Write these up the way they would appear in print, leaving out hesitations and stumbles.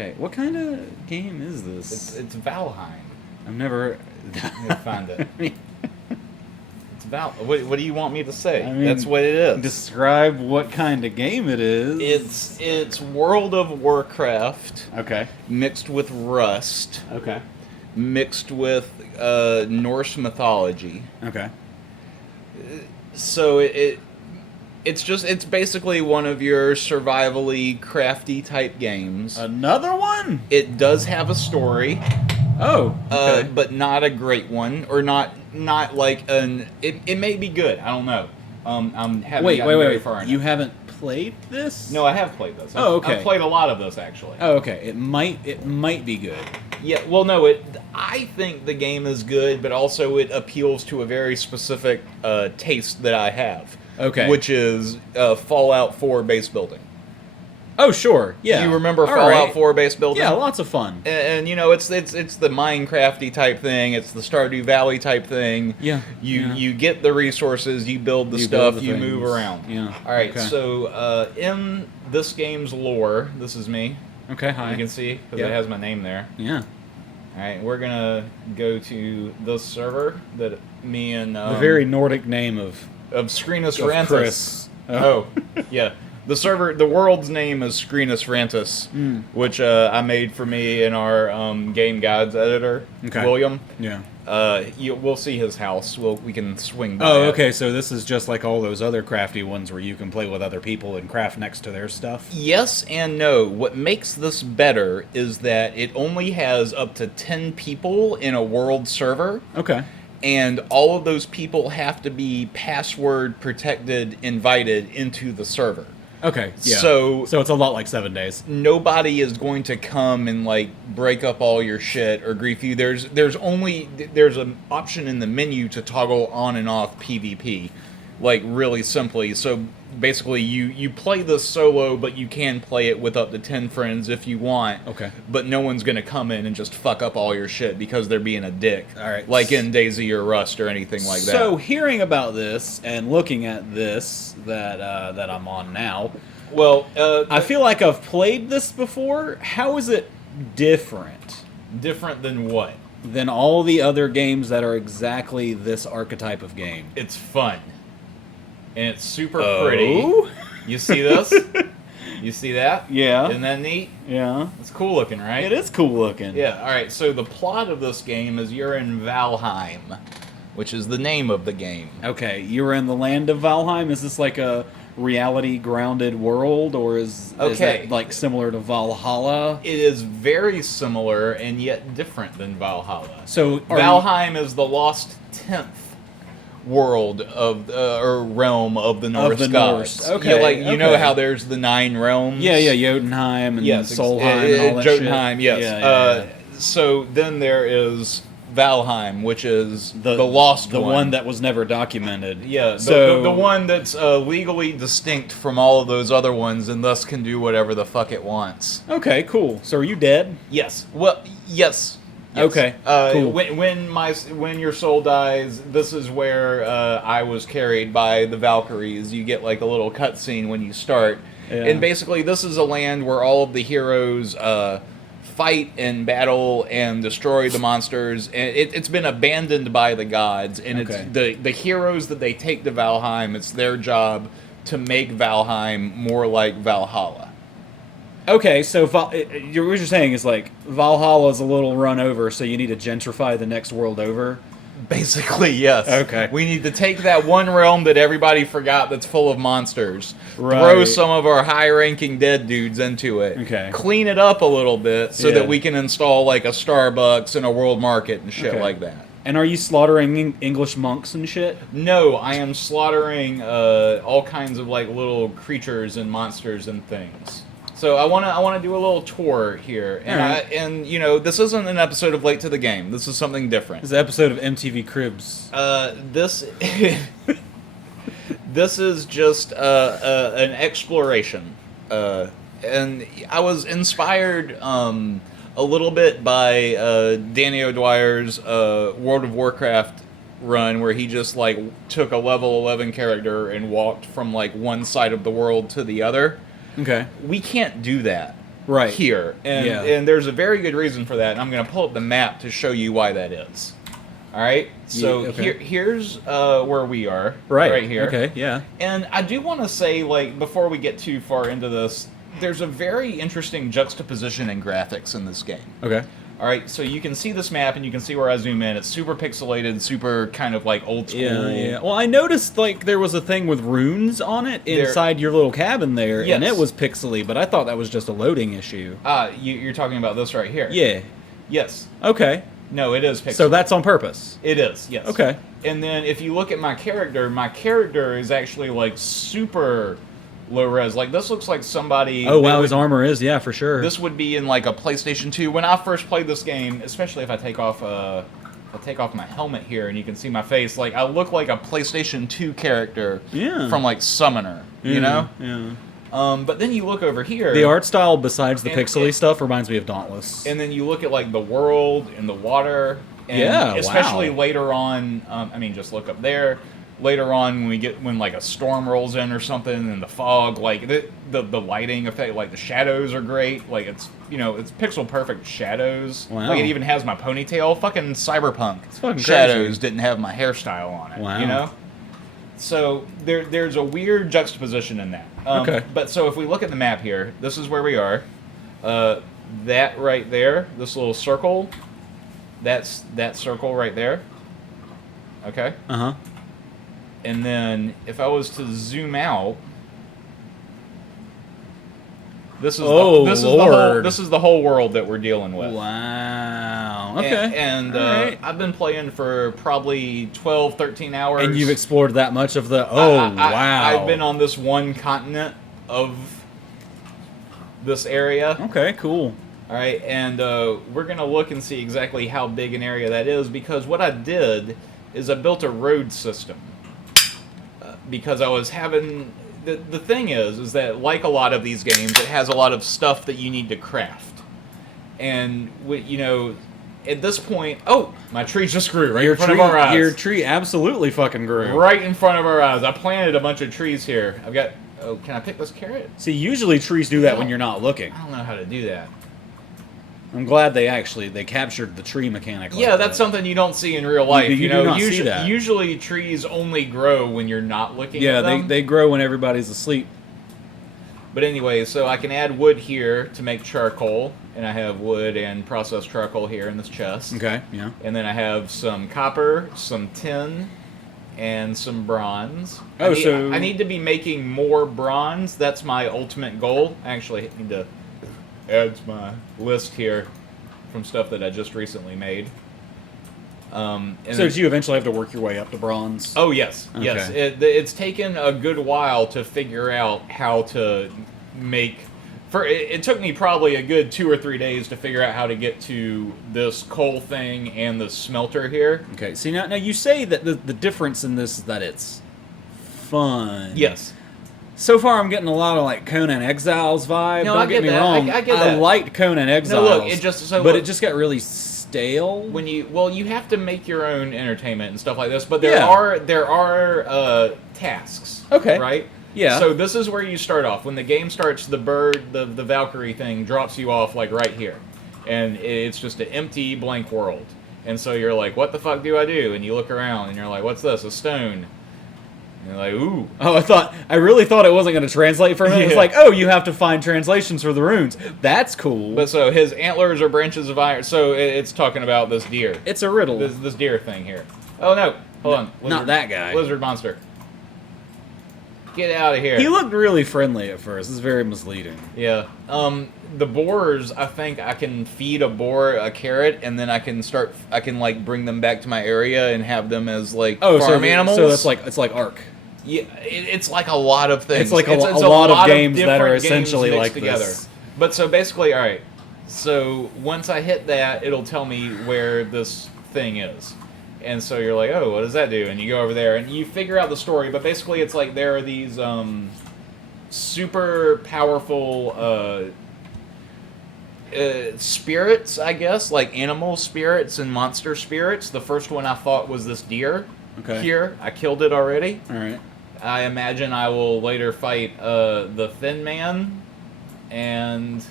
Okay, what kind of game is this? It's Valheim. I've never... Let me find it. It's what do you want me to say? I mean, That's what it is. Describe what kind of game it is. It's World of Warcraft Okay. mixed with Rust, Okay. mixed with Norse mythology. Okay. So it's basically one of your survivally crafty type games. Another one? It does have a story. Oh, okay. But not a great one, or not like an. It may be good. I don't know. Wait. You haven't played this? No, I have played this. Oh, okay. I've played a lot of this actually. Oh, okay. It might be good. Yeah. Well, no. I think the game is good, but also it appeals to a very specific taste that I have. Okay. Which is Fallout 4 base building. Oh, sure. Yeah. Do you remember All Fallout right. 4 base building? Yeah, lots of fun. And you know, it's the Minecrafty type thing. It's the Stardew Valley type thing. Yeah. You get the resources, you build the stuff, you move around. Yeah. All right. Okay. So in this game's lore, this is me. Okay. Hi. You can see because Yeah. it has my name there. Yeah. All right. We're gonna go to this server that me and The very Nordic name of Screenus of Rantis. Chris. Oh, yeah. The world's name is Screenus Rantis, which I made for me and our game guides editor, Okay. William. Yeah. We'll see his house. We can swing by. Oh, it. okay. So this is just like all those other crafty ones where you can play with other people and craft next to their stuff. Yes and no. What makes this better is that it only has up to 10 people in a world server. Okay. And all of those people have to be password protected, invited into the server. Okay. Yeah. So it's a lot like 7 Days. nobody is going to come and like break up all your shit or grief you. There's an option in the menu to toggle on and off PvP, like really simply. So basically you play this solo, but you can play it with up to 10 friends if you want. Okay. But no one's going to come in and just fuck up all your shit because they're being a dick. All right. Like in DayZ or Rust or anything like that. So hearing about this and looking at this that I'm on now, well, I feel like I've played this before. How is it different different than what? than all the other games that are exactly this archetype of game? It's fun. And it's super pretty. You see this? You see that? Yeah. Isn't that neat? Yeah. It's cool looking, right? It is cool looking. Yeah, alright, so the plot of this game is you're in Valheim, which is the name of the game. Okay, you're in the land of Valheim. Is this like a reality-grounded world, or is Okay. that like similar to Valhalla? It is very similar and yet different than Valhalla. So Valheim is the lost 10th world of or realm of the Norse the gods. Norse. Okay, Yeah, like you know okay. how there's the 9 realms. Yeah, Jotunheim and Yes, Solheim and all that Jotunheim, shit. yes. Yeah. So then there is Valheim, which is the lost the one. one that was never documented. Yeah, So the one that's legally distinct from all of those other ones and thus can do whatever the fuck it wants. Okay, cool. So are you dead? Yes. Well, yes. Yes. Okay, cool. When your soul dies, this is where I was carried by the Valkyries. You get like a little cutscene when you start, Yeah. and basically this is a land where all of the heroes fight and battle and destroy the monsters. And it's been abandoned by the gods, and Okay. it's the heroes that they take to Valheim. It's their job to make Valheim more like Valhalla. Okay, so what you're saying is like Valhalla's a little run over, so you need to gentrify the next world over. Basically, yes. Okay. We need to take that one realm that everybody forgot that's full of monsters, Right. throw some of our high-ranking dead dudes into it, Okay. clean it up a little bit so Yeah. that we can install like a Starbucks and a world market and shit Okay. like that. And are you slaughtering English monks and shit? No, I am slaughtering all kinds of like little creatures and monsters and things. So I wanna do a little tour here, and Alright. and you know this isn't an episode of Late to the Game. This is something different. This is an episode of MTV Cribs. This this is just an exploration, and I was inspired a little bit by Danny O'Dwyer's World of Warcraft run, where he just like took a level 11 character and walked from like one side of the world to the other. Okay. We can't do that Right. here, and there's a very good reason for that. And I'm going to pull up the map to show you why that is. All right, so here's where we are, right here. Okay, yeah. And I do want to say, like, before we get too far into this, there's a very interesting juxtaposition in graphics in this game. Okay. All right, so you can see this map, and you can see where I zoom in. It's super pixelated, super kind of like old school. Yeah. Well, I noticed like there was a thing with runes on it inside your little cabin there, and it was pixely, but I thought that was just a loading issue. You're talking about this right here. Yeah. Yes. Okay. No, it is pixelated. So that's on purpose. It is, yes. Okay. And then if you look at my character is actually like super low res. Like this looks like somebody. Oh wow, his armor is, yeah, for sure. This would be in like a PlayStation 2. When I first played this game, especially if I take off my helmet here and you can see my face, like I look like a PlayStation 2 character from like Summoner, you know? Yeah. But then you look over here. The art style, besides the pixely stuff, reminds me of Dauntless. And then you look at like the world and the water. And especially later on, I mean, just look up there. Later on, when like a storm rolls in or something, and the fog, like the lighting effect, like the shadows are great. Like it's it's pixel perfect shadows. Wow. Like it even has my ponytail. Fucking cyberpunk. It's fucking shadows crazy. didn't have my hairstyle on it. Wow. You know. So there's a weird juxtaposition in that. Okay. But so if we look at the map here, this is where we are. That right there, this little circle, that's that circle right there. Okay. Uh-huh. And then if I was to zoom out, this is the whole world that we're dealing with. Wow. Okay. And I've been playing for probably 12, 13 hours. And you've explored that much of the wow. I've been on this one continent of this area. Okay, cool. All right, and we're going to look and see exactly how big an area that is, because what I did is I built a road system. Because I was having... The thing is that like a lot of these games, it has a lot of stuff that you need to craft. And, at this point... Oh! My tree just grew right in front of our eyes. Your tree absolutely fucking grew. Right in front of our eyes. I planted a bunch of trees here. I've got... Oh, can I pick this carrot? See, usually trees do that when you're not looking. I don't know how to do that. I'm glad they captured the tree mechanic. Yeah, that's something you don't see in real life. You do not see that. Usually trees only grow when you're not looking at them. Yeah, they grow when everybody's asleep. But anyway, so I can add wood here to make charcoal, and I have wood and processed charcoal here in this chest. Okay, yeah. And then I have some copper, some tin, and some bronze. Oh, I need to be making more bronze. That's my ultimate goal. Actually, I need to add to my list here from stuff that I just recently made. So do you eventually have to work your way up to bronze? Oh, yes. Okay. Yes. It's taken a good while to figure out how to make... It took me probably a good 2 or 3 days to figure out how to get to this coal thing and the smelter here. Okay, see, now you say that the difference in this is that it's fun. Yes. So far, I'm getting a lot of like Conan Exiles vibe. No, Don't get me wrong. I get that. I liked Conan Exiles. No, look, but it just got really stale. When you have to make your own entertainment and stuff like this, but there are tasks. Okay. Right. Yeah. So this is where you start off. When the game starts, the bird, the Valkyrie thing drops you off like right here, and it's just an empty blank world. And so you're like, what the fuck do I do? And you look around and you're like, what's this? A stone. And you're like, ooh. Oh, I really thought it wasn't going to translate for me. It's like, oh, you have to find translations for the runes. That's cool. But so his antlers are branches of iron. So it's talking about this deer. It's a riddle. This deer thing here. Oh no, hold on. Lizard, not that guy. Lizard monster. Get out of here. He looked really friendly at first. This is very misleading. Yeah. The boars, I think I can feed a boar a carrot, and then I can like bring them back to my area and have them as like farm animals. So it's like Ark. Yeah, it's like a lot of things. It's like a lot of games that are essentially like together. this. But so basically, all right. So once I hit that, it'll tell me where this thing is. And so you're like, oh, what does that do? And you go over there, and you figure out the story. But basically, it's like there are these super powerful spirits, I guess, like animal spirits and monster spirits. The first one I fought was this deer. Okay. Here, I killed it already. All right. I imagine I will later fight the Thin Man, and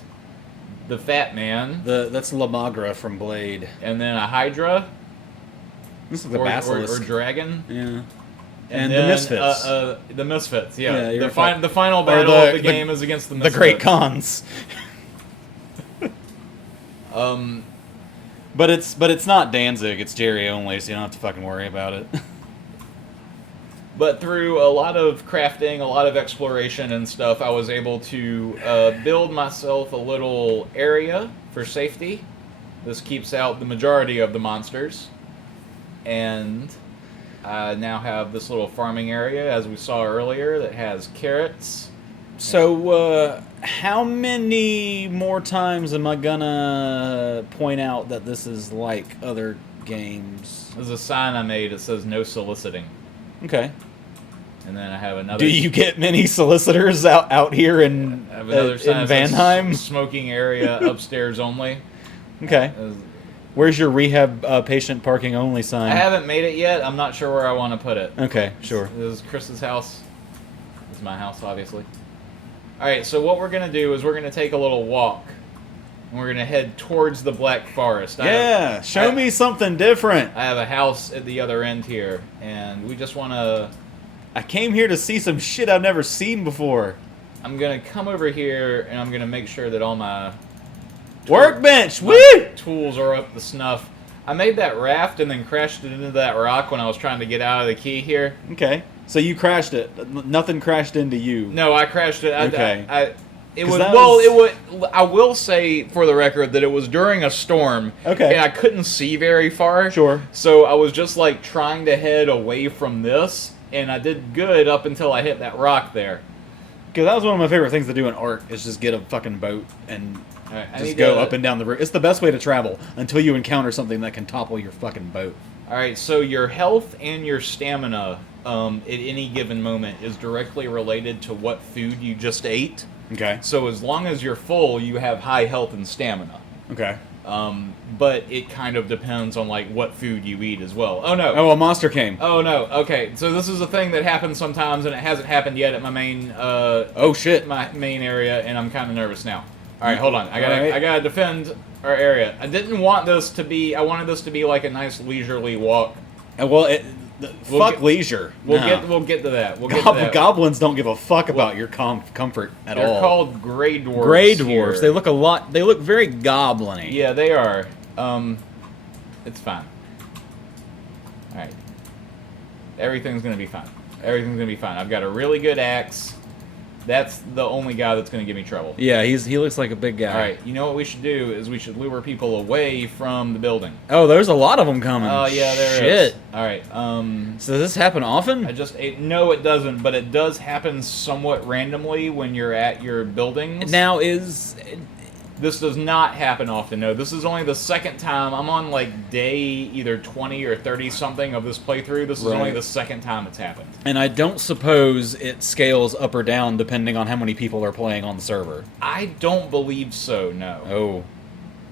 the Fat Man. That's Lamagra from Blade. And then a Hydra. This is the Basilisk. Or Dragon. Yeah. And the then, Misfits. The Misfits, yeah. Yeah, the final battle of the game is against the Misfits. The Great Khans. But it's not Danzig, it's Jerry only, so you don't have to fucking worry about it. But through a lot of crafting, a lot of exploration and stuff, I was able to build myself a little area for safety. This keeps out the majority of the monsters. And I now have this little farming area, as we saw earlier, that has carrots. So, how many more times am I gonna point out that this is like other games? There's a sign I made that says no soliciting. Okay. And then I have another... Do you get many solicitors out here in Valheim? Smoking area upstairs only. Okay. Where's your rehab patient parking only sign? I haven't made it yet. I'm not sure where I want to put it. Okay, sure. This is Chris's house. This is my house, obviously. Alright, so what we're going to do is we're going to take a little walk. And we're going to head towards the Black Forest. Show me something different. I have a house at the other end here. And we just want to... I came here to see some shit I've never seen before. I'm going to come over here and I'm going to make sure that all my... Workbench! Woo! Tools are up to snuff. I made that raft and then crashed it into that rock when I was trying to get out of the key here. Okay. So you crashed it. Nothing crashed into you. No, I crashed it. Okay. I will say for the record that it was during a storm. Okay. And I couldn't see very far. Sure. So I was just like trying to head away from this, and I did good up until I hit that rock there. Because that was one of my favorite things to do in Ark, is just get a fucking boat and just go up and down the river. It's the best way to travel until you encounter something that can topple your fucking boat. Alright, so your health and your stamina at any given moment is directly related to what food you just ate. Okay. So as long as you're full, you have high health and stamina. Okay. But it kind of depends on like what food you eat as well. Oh no. Oh, a monster came. Oh no. Okay. So this is a thing that happens sometimes, and it hasn't happened yet at my main. Oh shit. My main area, and I'm kind of nervous now. All right, hold on. I gotta defend our area. I didn't want this to be. I wanted this to be like a nice leisurely walk. Well, fuck leisure. We'll get to that. We'll get to that. Goblins don't give a fuck about your comfort at all. They're called greydwarves. Greydwarves. They look a lot. They look very goblin-y. Yeah, they are. It's fine. All right. Everything's gonna be fine. Everything's gonna be fine. I've got a really good axe. That's the only guy that's going to give me trouble. Yeah, he looks like a big guy. All right, you know what we should do is we should lure people away from the building. Oh, there's a lot of them coming. Oh, yeah, there is. All right. So does this happen often? No, it doesn't, but it does happen somewhat randomly when you're at your buildings. Now, This does not happen often, no. This is only the second time. I'm on, like, day either 20 or 30-something of this playthrough. This is only the second time it's happened. And I don't suppose it scales up or down depending on how many people are playing on the server. I don't believe so, no. Oh.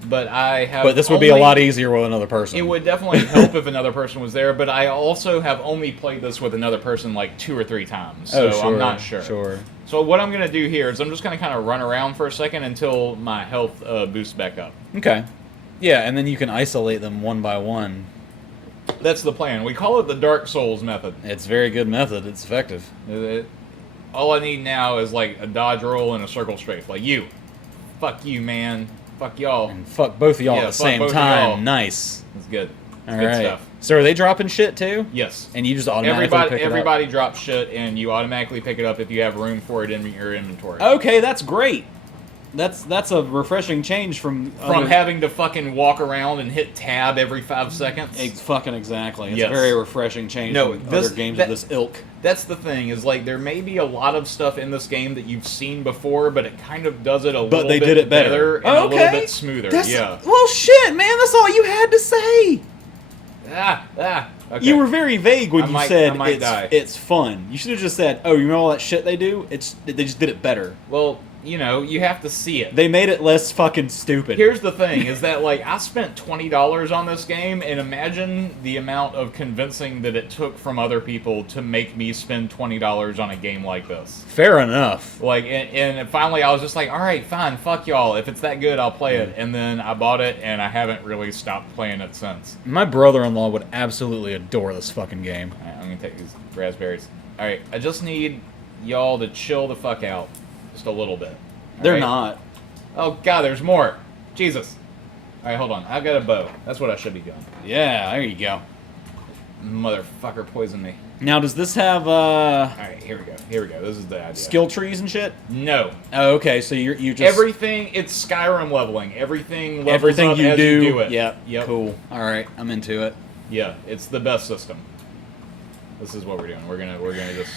But this would be a lot easier with another person. It would definitely help if another person was there, but I also have only played this with another person, like, 2 or 3 times. So I'm not sure. Sure. So what I'm going to do here is I'm just going to kind of run around for a second until my health boosts back up. Okay. Yeah, and then you can isolate them one by one. That's the plan. We call it the Dark Souls method. It's a very good method. It's effective. All I need now is like a dodge roll and a circle strafe. Like you. Fuck you, man. Fuck y'all. And fuck both of y'all at the same time. Nice. That's good. All right. Good stuff. So are they dropping shit too? Yes. And you just automatically pick it up? Everybody drops shit, and you automatically pick it up if you have room for it in your inventory. Okay, that's great. That's a refreshing change from having to fucking walk around and hit tab every 5 seconds. Fucking exactly. It's a very refreshing change from other games of this ilk. That's the thing, is like there may be a lot of stuff in this game that you've seen before, but it kind of does it a little bit did it better and a little bit smoother. Well, shit, man, that's all you had to say. Okay. You were very vague when you said it's fun. You should have just said, "Oh, you know all that shit they do? They just did it better." Well, you know, you have to see it. They made it less fucking stupid. Here's the thing, is that, like, I spent $20 on this game, and imagine the amount of convincing that it took from other people to make me spend $20 on a game like this. Fair enough. Like, and finally I was just like, alright, fine, fuck y'all. If it's that good, I'll play it. And then I bought it, and I haven't really stopped playing it since. My brother-in-law would absolutely adore this fucking game. Alright, I'm gonna take these raspberries. Alright, I just need y'all to chill the fuck out. Just a little bit. They're right? not. Oh god, there's more. Jesus. Alright, hold on. I've got a bow. That's what I should be doing. Yeah, there you go. Motherfucker poisoned me. Now, does this have Alright, here we go. Here we go. This is the idea. skill trees and shit? No. Oh, okay. So you just Everything, it's Skyrim leveling. Everything levels everything up you as do. you do it. Yep. Cool. All right, I'm into it. Yeah, it's the best system. This is what we're doing. We're gonna just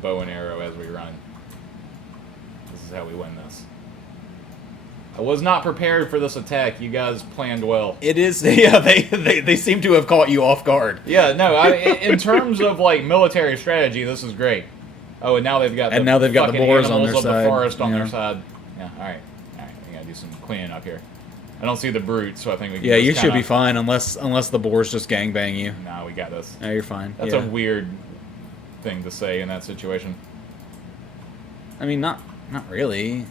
bow and arrow as we run. This is how we win this. I was not prepared for this attack. You guys planned well. It is. Yeah, they seem to have caught you off guard. Yeah, no. In terms of like military strategy, this is great. Oh, and now they've got the fucking boars on animals their of side. the forest on Yeah. their side. Yeah. All right. We gotta do some cleaning up here. I don't see the brute, so I think we can. Yeah, just you should kinda... be fine unless the boars just gangbang you. Nah, we got this. No, you're fine. That's yeah. a weird thing to say in that situation. I mean, not really.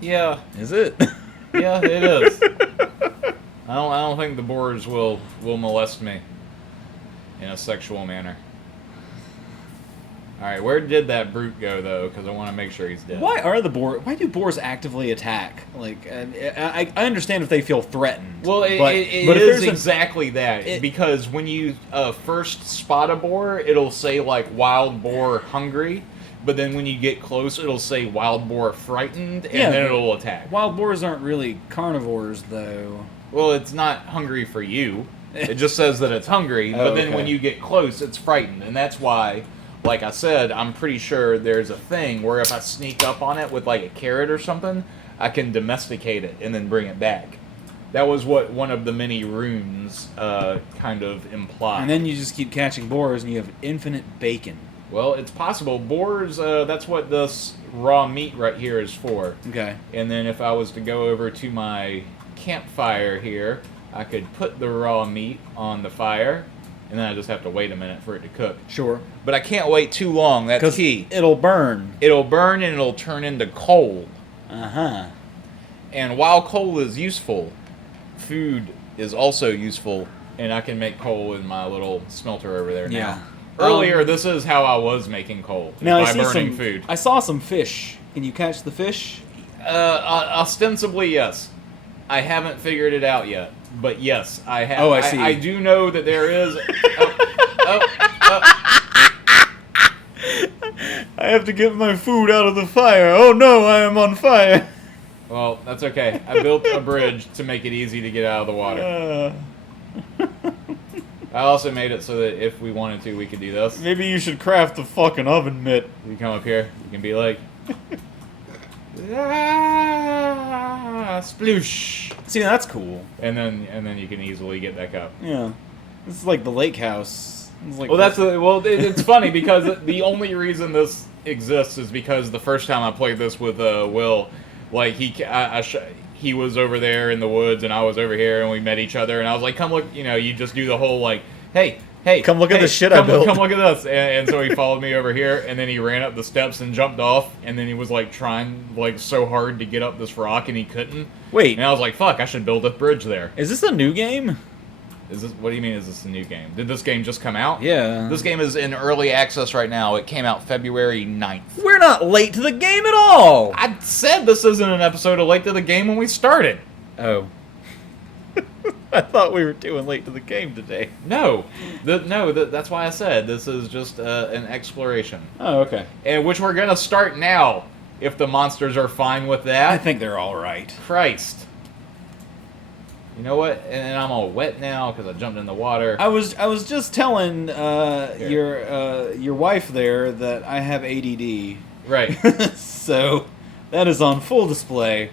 Yeah. Is it? Yeah, it is. I don't think the boars will molest me in a sexual manner. All right, where did that brute go though? Because I want to make sure he's dead. Why do boars actively attack? Like, I understand if they feel threatened. Well, it but if is there's exactly that. Because when you first spot a boar, it'll say like wild boar hungry. But then when you get close, it'll say wild boar frightened, and then it'll attack. Wild boars aren't really carnivores, though. Well, it's not hungry for you. It just says that it's hungry, but then when you get close, it's frightened. And that's why, like I said, I'm pretty sure there's a thing where if I sneak up on it with like a carrot or something, I can domesticate it and then bring it back. That was what one of the many runes kind of implied. And then you just keep catching boars, and you have infinite bacon. Well, it's possible. Boars, that's what this raw meat right here is for. Okay. And then if I was to go over to my campfire here, I could put the raw meat on the fire, and then I just have to wait a minute for it to cook. Sure. But I can't wait too long. That's key. It'll burn. It'll burn and it'll turn into coal. Uh-huh. And while coal is useful, food is also useful, and I can make coal in my little smelter over there now. Yeah. Earlier, this is how I was making coal, Now, by burning food. I saw some fish. Can you catch the fish? Ostensibly, yes. I haven't figured it out yet, but yes, I have. Oh, I see. I do know that there is. I have to get my food out of the fire. Oh no, I am on fire. Well, that's okay. I built a bridge to make it easy to get out of the water. I also made it so that if we wanted to, we could do this. Maybe you should craft a fucking oven mitt. You come up here, you can be like, sploosh. See, that's cool. And then you can easily get back up. Yeah, this is like the lake house. It's like It's funny because the only reason this exists is because the first time I played this with Will, like he was over there in the woods and I was over here and we met each other and I was like, come look, you just do the whole like, hey, come look at the shit I built. Come look at this. And so he followed me over here and then he ran up the steps and jumped off and then he was like trying like so hard to get up this rock and he couldn't. Wait. And I was like, fuck, I should build a bridge there. Is this a new game? What do you mean is this a new game? Did this game just come out? Yeah. This game is in early access right now. It came out February 9th. We're not late to the game at all! I said this isn't an episode of Late to the Game when we started. Oh. I thought we were doing late to the game today. No. That's why I said this is just an exploration. Oh, okay. And which we're going to start now, if the monsters are fine with that. I think they're alright. Christ. You know what? And I'm all wet now because I jumped in the water. I was just telling your wife there that I have ADD. Right. So that is on full display.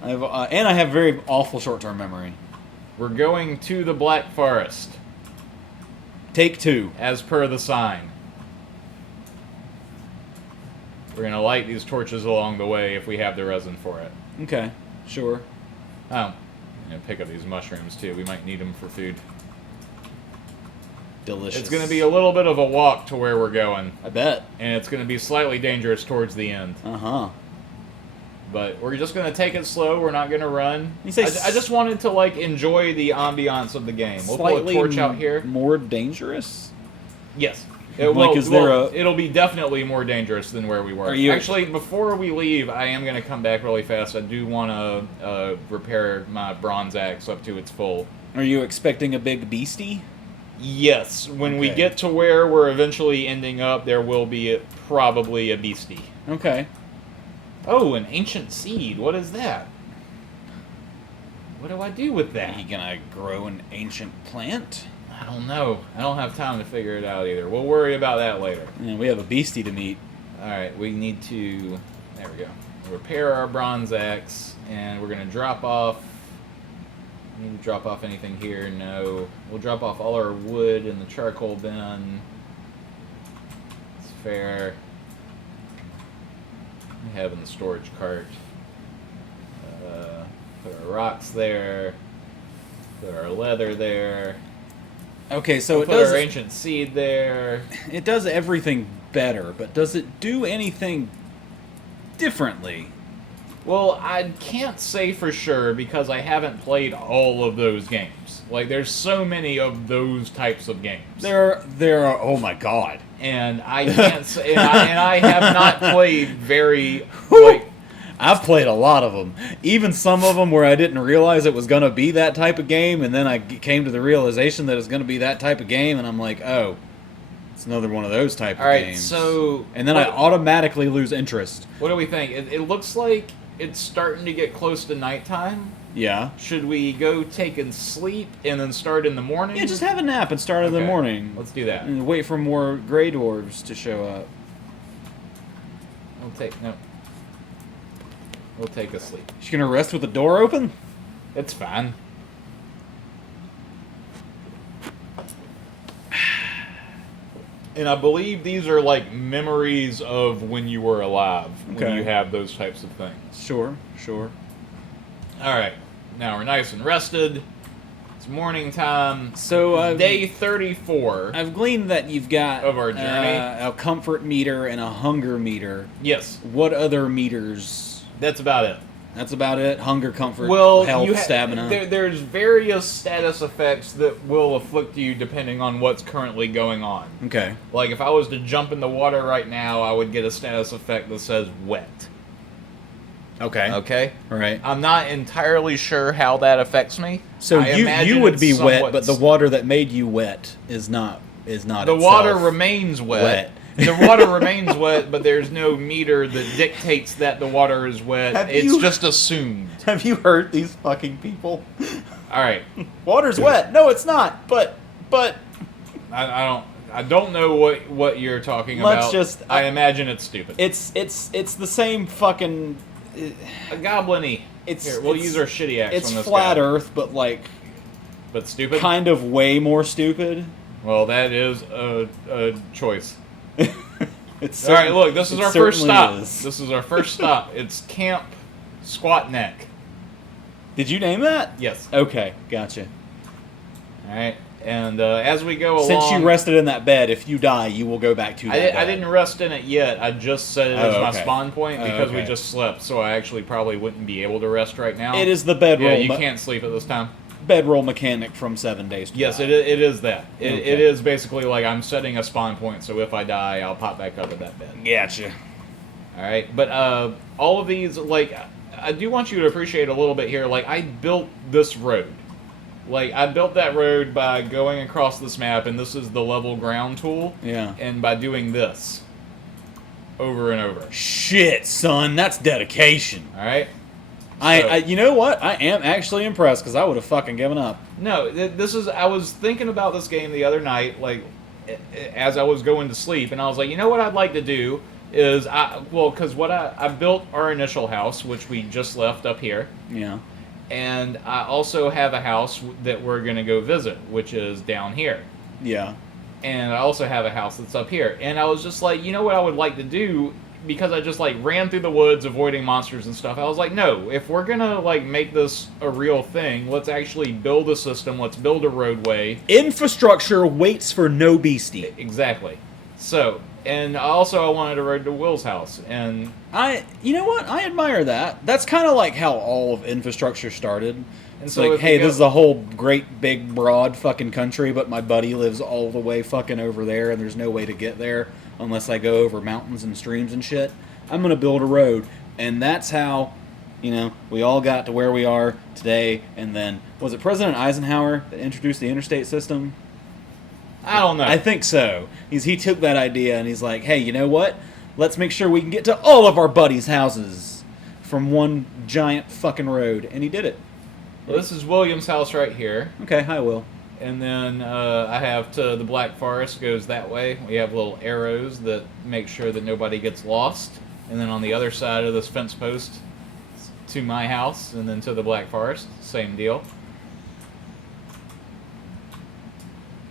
And I have very awful short-term memory. We're going to the Black Forest. Take 2. As per the sign. We're going to light these torches along the way if we have the resin for it. Okay, sure. Oh, pick up these mushrooms too. We might need them for food. Delicious. It's going to be a little bit of a walk to where we're going. I bet. And it's going to be slightly dangerous towards the end. Uh-huh. But we're just going to take it slow. We're not going to run. You say I just wanted to, like, enjoy the ambiance of the game. We'll pull a slightly torch out here. more dangerous? Yes. It'll be definitely more dangerous than where we were. Actually, before we leave, I am going to come back really fast. I do want to repair my bronze axe up to its full. Are you expecting a big beastie? Yes. When we get to where we're eventually ending up, there will be probably a beastie. Okay. Oh, an ancient seed. What is that? What do I do with that? Are you gonna grow an ancient plant? I don't know. I don't have time to figure it out either. We'll worry about that later. Yeah, we have a beastie to meet. Alright, we need to... There we go. Repair our bronze axe, and we're going to drop off... Need to drop off anything here? No. We'll drop off all our wood in the charcoal bin. It's fair. We have in the storage cart. Put our rocks there. Put our leather there. Okay, so Put our ancient seed there. It does everything better, but does it do anything differently? Well, I can't say for sure because I haven't played all of those games. Like, there's so many of those types of games. There are. Oh my god! And I can't say, and I have not played very like. I've played a lot of them, even some of them where I didn't realize it was going to be that type of game, and then I came to the realization that it's going to be that type of game, and I'm like, oh, it's another one of those type of games. So... And then I automatically lose interest. What do we think? It looks like it's starting to get close to nighttime. Yeah. Should we go take and sleep and then start in the morning? Yeah, just have a nap and start in the morning. Let's do that. And wait for more greydwarves to show up. We'll take a sleep. You gonna rest with the door open? It's fine. And I believe these are like memories of when you were alive, when you have those types of things. Sure, sure. Alright, now we're nice and rested. It's morning time. So, day 34. I've gleaned that you've got of our journey a comfort meter and a hunger meter. Yes. What other meters? That's about it. That's about it? Hunger, comfort, health, stamina? There's various status effects that will afflict you depending on what's currently going on. Okay. Like, if I was to jump in the water right now, I would get a status effect that says wet. Okay. Okay? Right. I'm not entirely sure how that affects me. So you would be wet, but the water that made you wet is not the water remains wet. The water remains wet, but there's no meter that dictates that the water is wet. It's just assumed. Have you heard these fucking people? All right. Water's wet. No, it's not. But I don't know what you're talking about. I imagine it's stupid. It's the same fucking a goblin-y. We'll use our shitty axe. It's on this flat guy. Earth, but stupid. Kind of way more stupid. Well, that is a choice. All right, look, this is our first stop. This is our first stop. It's Camp Squat Neck. Did you name that? Yes. Okay, gotcha. All right, and as we go along... Since you rested in that bed, if you die, you will go back to that bed. I didn't rest in it yet. I just set it as my spawn point because we just slept, so I actually probably wouldn't be able to rest right now. It is the bedroll. Yeah, you can't sleep at this time. Bedroll mechanic from 7 Days to Die. Yes, it is that. It is basically like I'm setting a spawn point, so if I die, I'll pop back up at that bed. Gotcha. Alright, but all of these, like, I do want you to appreciate a little bit here, like, I built this road. Like, I built that road by going across this map, and this is the level ground tool. Yeah. And by doing this. Over and over. Shit, son, that's dedication. Alright? You know what? I am actually impressed because I would have fucking given up. No, I was thinking about this game the other night, like, as I was going to sleep, and I was like, you know what I'd like to do is, because I built our initial house, which we just left up here. Yeah. And I also have a house that we're going to go visit, which is down here. Yeah. And I also have a house that's up here. And I was just like, you know what I would like to do because I just like ran through the woods avoiding monsters and stuff, I was like, no, if we're gonna like make this a real thing, let's actually build a system. Let's build a roadway. Infrastructure waits for no beastie. Exactly. So, and also I wanted a road to Will's house, and You know what? I admire that. That's kind of like how all of infrastructure started. It's so like, if hey, you go- this is a whole great, big, broad fucking country, but my buddy lives all the way fucking over there, and there's no way to get there unless I go over mountains and streams and shit. I'm gonna build a road. And that's how, we all got to where we are today. And then, was it President Eisenhower that introduced the interstate system? I don't know. I think so. He took that idea and he's like, hey, you know what? Let's make sure we can get to all of our buddies' houses from one giant fucking road. And he did it. Well, this is William's house right here. Okay, hi, Will. And then I have to the Black Forest goes that way. We have little arrows that make sure that nobody gets lost. And then on the other side of this fence post to my house and then to the Black Forest, same deal.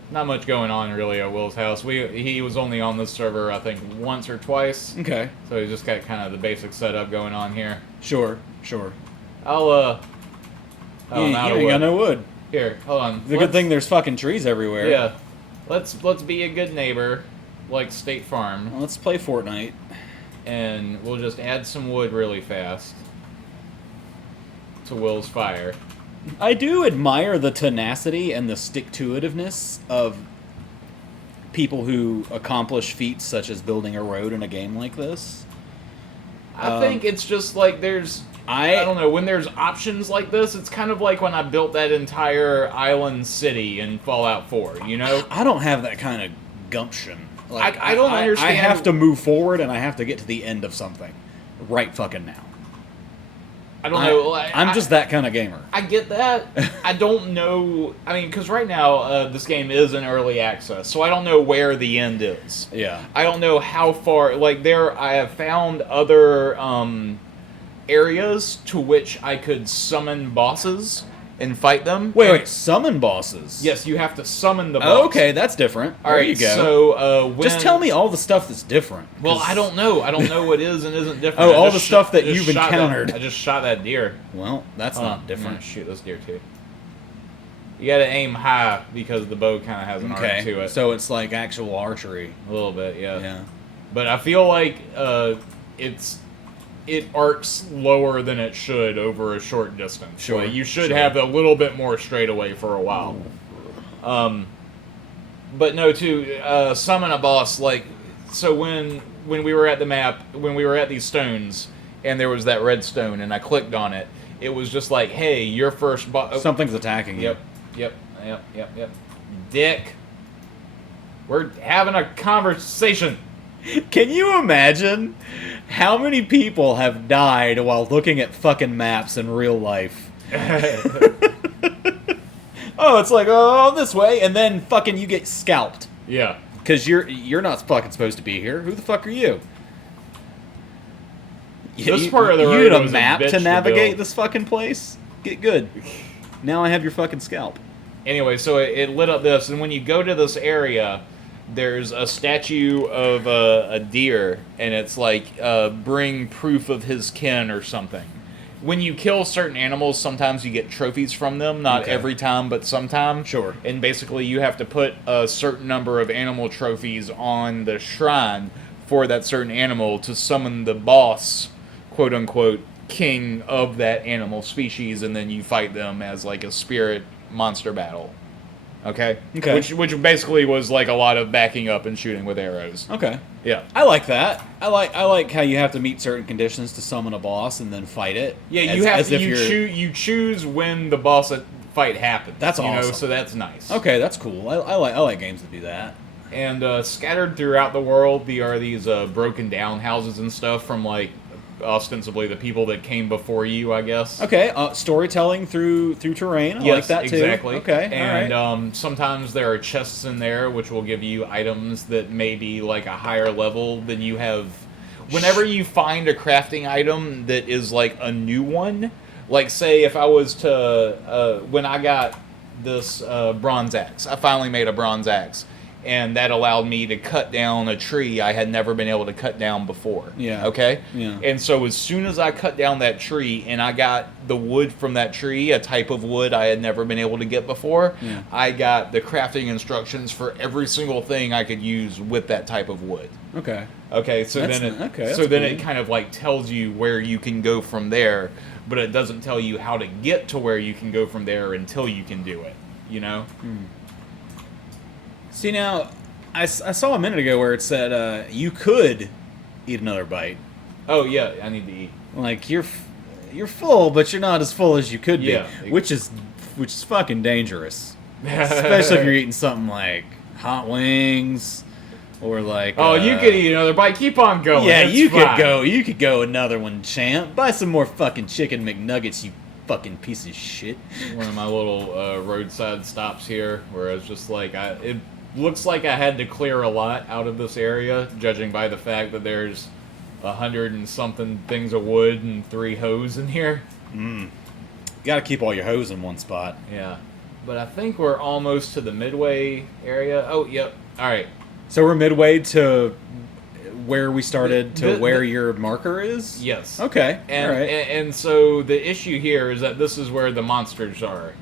Not much going on really at Will's house. He was only on this server I think once or twice. Okay. So he's just got kind of the basic setup going on here. Sure. I'll You ain't got no wood. Here, hold on. The good thing there's fucking trees everywhere. Yeah. Let's be a good neighbor, like State Farm. Well, let's play Fortnite. And we'll just add some wood really fast to Will's fire. I do admire the tenacity and the stick-to-itiveness of people who accomplish feats such as building a road in a game like this. I think it's just like I don't know, when there's options like this, it's kind of like when I built that entire island city in Fallout 4, you know? I don't have that kind of gumption. Like, I don't understand. I have to move forward and I have to get to the end of something right fucking now. I don't know. I'm just that kind of gamer. I get that. I don't know. I mean, because right now this game is in early access, so I don't know where the end is. Yeah. I don't know how far. Like I have found other areas to which I could summon bosses and fight them. Wait, summon bosses? Yes, you have to summon the boss. Oh, okay, that's different. All there right, you go. So just tell me all the stuff that's different. Well, I don't know. I don't know what is and isn't different. Oh, all the stuff that you've encountered. I just shot that deer. Well, that's not different. Shoot this deer too. You gotta aim high because the bow kind of has an arc to it. So it's like actual archery. A little bit, yeah. Yeah. But I feel like it arcs lower than it should over a short distance. Sure. Like, you should have a little bit more straightaway for a while. But no, to summon a boss, like, so when we were at the map, when we were at these stones, and there was that red stone, and I clicked on it, it was just like, hey, your first boss. Oh. Something's attacking you. Yep. Dick. We're having a conversation. Can you imagine how many people have died while looking at fucking maps in real life? Oh, it's like, oh, this way, and then fucking you get scalped. Yeah. Because you're not fucking supposed to be here. Who the fuck are you? This part of the you road need a was map bitch to navigate build. this fucking place? Get good. Now I have your fucking scalp. Anyway, so it lit up this, and when you go to this area, there's a statue of a deer, and it's like, bring proof of his kin or something. When you kill certain animals, sometimes you get trophies from them. Not every time, but sometimes. Sure. And basically, you have to put a certain number of animal trophies on the shrine for that certain animal to summon the boss, quote-unquote, king of that animal species, and then you fight them as like a spirit monster battle. Okay? Which basically was like a lot of backing up and shooting with arrows. Okay. Yeah. I like that. I like how you have to meet certain conditions to summon a boss and then fight it. Yeah, you choose when the boss fight happens. That's awesome. So that's nice. Okay, that's cool. I like games that do that. And scattered throughout the world, there are these broken down houses and stuff from like ostensibly the people that came before you, I guess. Okay, storytelling through terrain. I like that too. Exactly. Okay, and all right. Sometimes there are chests in there which will give you items that may be like a higher level than you have. Whenever you find a crafting item that is like a new one, like say if I was to when I got this bronze axe, I finally made a bronze axe. and that allowed me to cut down a tree I had never been able to cut down before. Yeah. Okay? Yeah. And so as soon as I cut down that tree and I got the wood from that tree, a type of wood I had never been able to get before, Yeah. I got the crafting instructions for every single thing I could use with that type of wood. Okay. Okay, so That's then that's it cool. kind of like tells you where you can go from there, but it doesn't tell you how to get to where you can go from there until you can do it, you know? See, now, I saw a minute ago where it said you could eat another bite. Oh yeah, I need to eat. Like, you're full, but you're not as full as you could be. Yeah. Which is fucking dangerous. Especially if you're eating something like hot wings or like... Oh, you could eat another bite. Keep on going. Yeah, It's you fine. could go another one, champ. Buy some more fucking chicken McNuggets, you fucking piece of shit. One of my little roadside stops here, where it's just like it looks like I had to clear a lot out of this area, judging by the fact that there's 100 and something things of wood and 3 hoes in here. You gotta keep all your hose in one spot. Yeah, but I think we're almost to the midway area. Oh, yep. All right. So we're midway to where we started to where your marker is? Yes. Okay. And, all right. and so the issue here is that this is where the monsters are.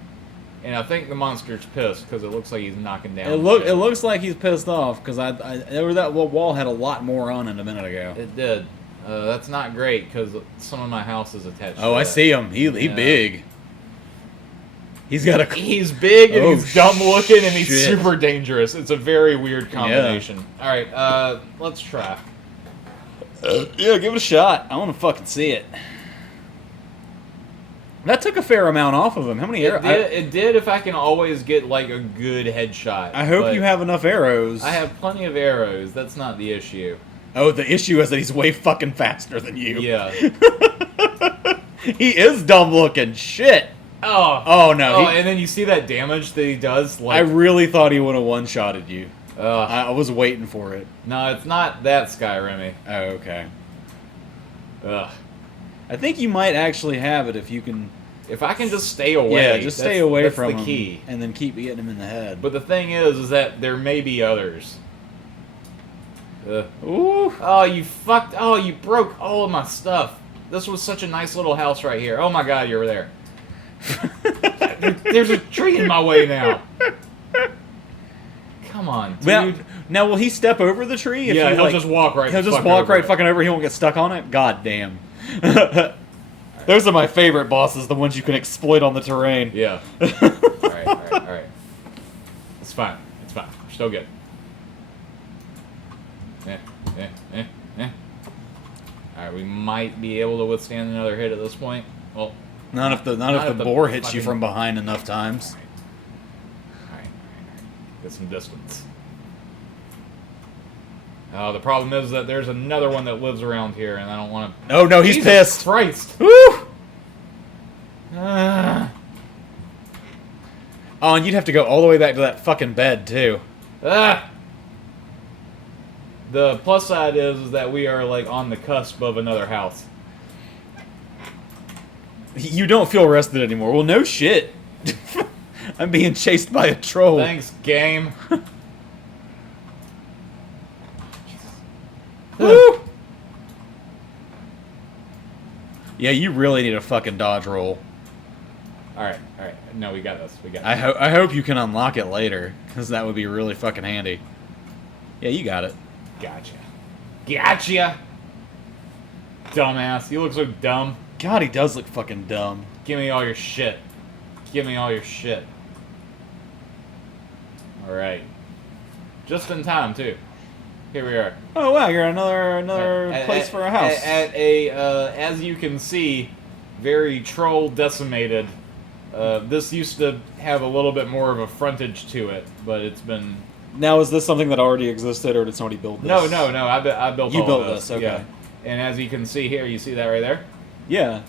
And I think the monster's pissed because it looks like he's knocking down. It looks like he's pissed off because that wall had a lot more on it a minute ago. It did. That's not great because some of my house is attached. Oh, to I that. see him. He Yeah. big. He's got a. He's big and Oh, he's dumb looking and he's shit. super dangerous. It's a very weird combination. All right, let's try. Yeah, give it a shot. I want to fucking see it. That took a fair amount off of him. How many arrows? It did if I can always get like a good headshot. I hope but you have enough arrows. I have plenty of arrows. That's not the issue. Oh, the issue is that he's way fucking faster than you. Yeah. He is dumb looking. Shit. Oh no. Oh, and then you see that damage that he does. Like, I really thought he would have one-shotted you. ugh. I was waiting for it. No, it's not that Skyrim-y. Oh, okay. Ugh. I think you might actually have it if you can. If I can just stay away. Yeah, just stay away that's from the him, key. and then keep hitting him in the head. But the thing is that there may be others. Ugh. Ooh. Oh, you fucked. Oh, you broke all of my stuff. This was such a nice little house right here. Oh my god, you were there. There's a tree in my way now. Come on, dude. Now, will he step over the tree? If Yeah, you, he'll like, just walk right. He'll just fucking walk over right it. fucking over. He won't get stuck on it. God damn. Those are my favorite bosses. The ones you can exploit on the terrain. Yeah. All right. It's fine. It's fine. We're still good. All right, we might be able to withstand another hit at this point. Well, Not if the boar hits you from behind enough times. all right. Get some distance. The problem is that there's another one that lives around here, and I don't want to. Oh no, he's Jesus pissed. Christ! Woo! Oh, and you'd have to go all the way back to that fucking bed too. Ah! The plus side is that we are like on the cusp of another house. You don't feel rested anymore. Well, no shit. I'm being chased by a troll. Thanks, game. Woo! Yeah, you really need a fucking dodge roll. All right. No, we got this. We got. I hope you can unlock it later, because that would be really fucking handy. Yeah, you got it. Gotcha. Dumbass. You look so dumb. God, he does look fucking dumb. Give me all your shit. All right. Just in time too. Here we are. Oh wow, you're another place for a house. At a as you can see, very troll decimated. This used to have a little bit more of a frontage to it, but it's been. Now, is this something that already existed, or did somebody build this? No. I built. You all built this. this, okay. Yeah. And as you can see here, you see that right there. Yeah.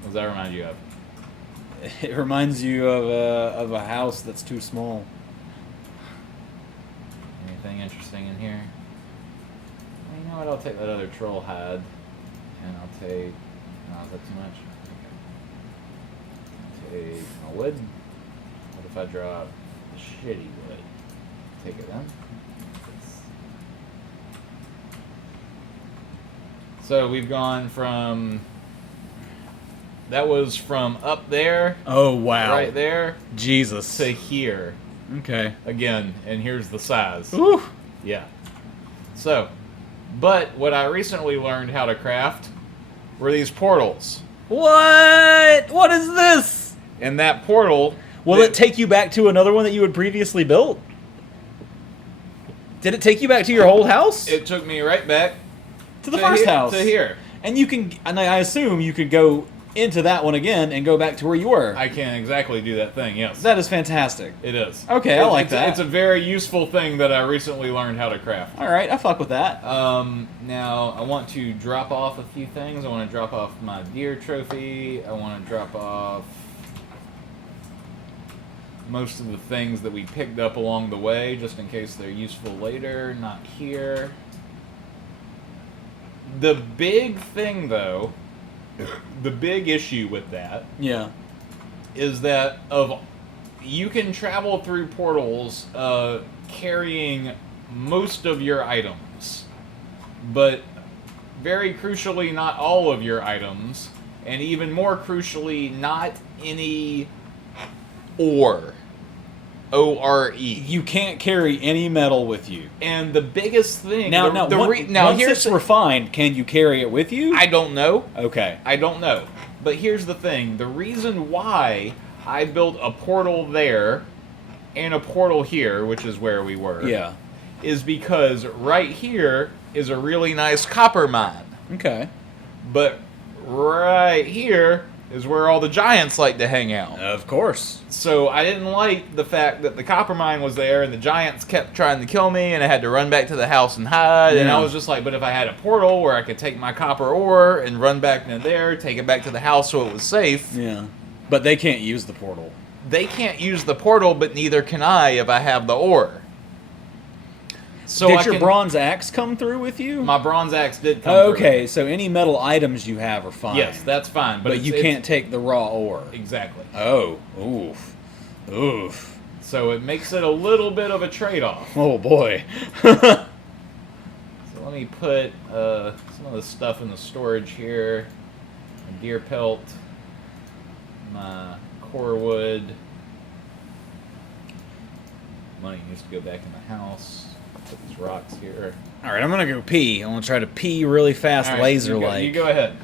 What does that remind you of? It reminds you of a house that's too small. Anything interesting in here? Well, you know what? I'll take that other troll hide, and I'll take. No, is that too much? Okay. Take my wood. What if I draw shitty wood. Take it in. So we've gone from... That was from up there. Oh, wow. Right there. Jesus. To here. Okay. Again, and here's the size. Ooh. Yeah. So, but what I recently learned how to craft were these portals. What? What is this? And that portal... Will it take you back to another one that you had previously built? Did it take you back to your old house? It took me right back to the first house. To here. And you can, and I assume you could go into that one again and go back to where you were. I can exactly do that thing, yes. That is fantastic. It is. Okay, I like that. It's a very useful thing that I recently learned how to craft. Alright, I fuck with that. Now, I want to drop off a few things. I want to drop off my deer trophy. I want to drop off most of the things that we picked up along the way, just in case they're useful later. Not here. The big thing, though, the big issue with that, yeah, is that you can travel through portals carrying most of your items, but very crucially, not all of your items, and even more crucially, not any ore. O-R-E. You can't carry any metal with you. And the biggest thing... Once it's refined, can you carry it with you? I don't know. Okay. I don't know. But here's the thing. The reason why I built a portal there and a portal here, which is where we were, yeah, is because right here is a really nice copper mine. Okay. But right here is where all the giants like to hang out. Of course. So I didn't like the fact that the copper mine was there and the giants kept trying to kill me and I had to run back to the house and hide. Yeah. And I was just like, but if I had a portal where I could take my copper ore and run back into there, take it back to the house so it was safe. Yeah. But they can't use the portal. They can't use the portal, but neither can I if I have the ore. So did your bronze axe come through with you? My bronze axe did come through. Okay, so any metal items you have are fine. Yes, that's fine. But you can't take the raw ore. Exactly. Oh, oof. Oof. So it makes it a little bit of a trade-off. Oh, boy. So let me put some of the stuff in the storage here. My deer pelt, my core wood. Money needs to go back in the house. Put these rocks here. All right, I'm gonna go pee. I'm gonna try to pee really fast, right, laser-like. You go ahead.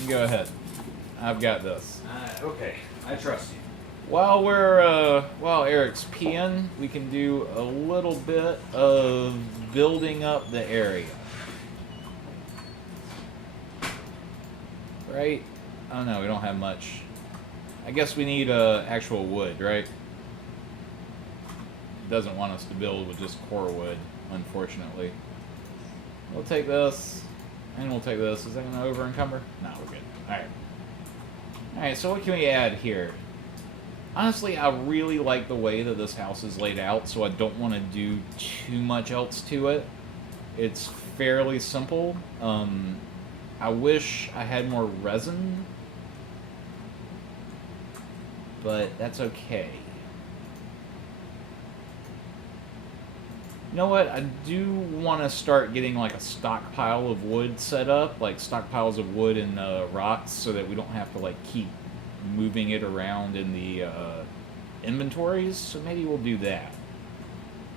You go ahead. I've got this. Okay, I trust you. While Eric's peeing, we can do a little bit of building up the area. Right? Oh no, we don't have much. I guess we need actual wood, right? It doesn't want us to build with just core wood, unfortunately. We'll take this, and we'll take this. Is that going to over-encumber? No, we're good. Alright. Alright, so what can we add here? Honestly, I really like the way that this house is laid out, so I don't want to do too much else to it. It's fairly simple. I wish I had more resin, but that's okay. You know what? I do want to start getting like a stockpile of wood set up, like stockpiles of wood and rocks, so that we don't have to like keep moving it around in the inventories. So maybe we'll do that.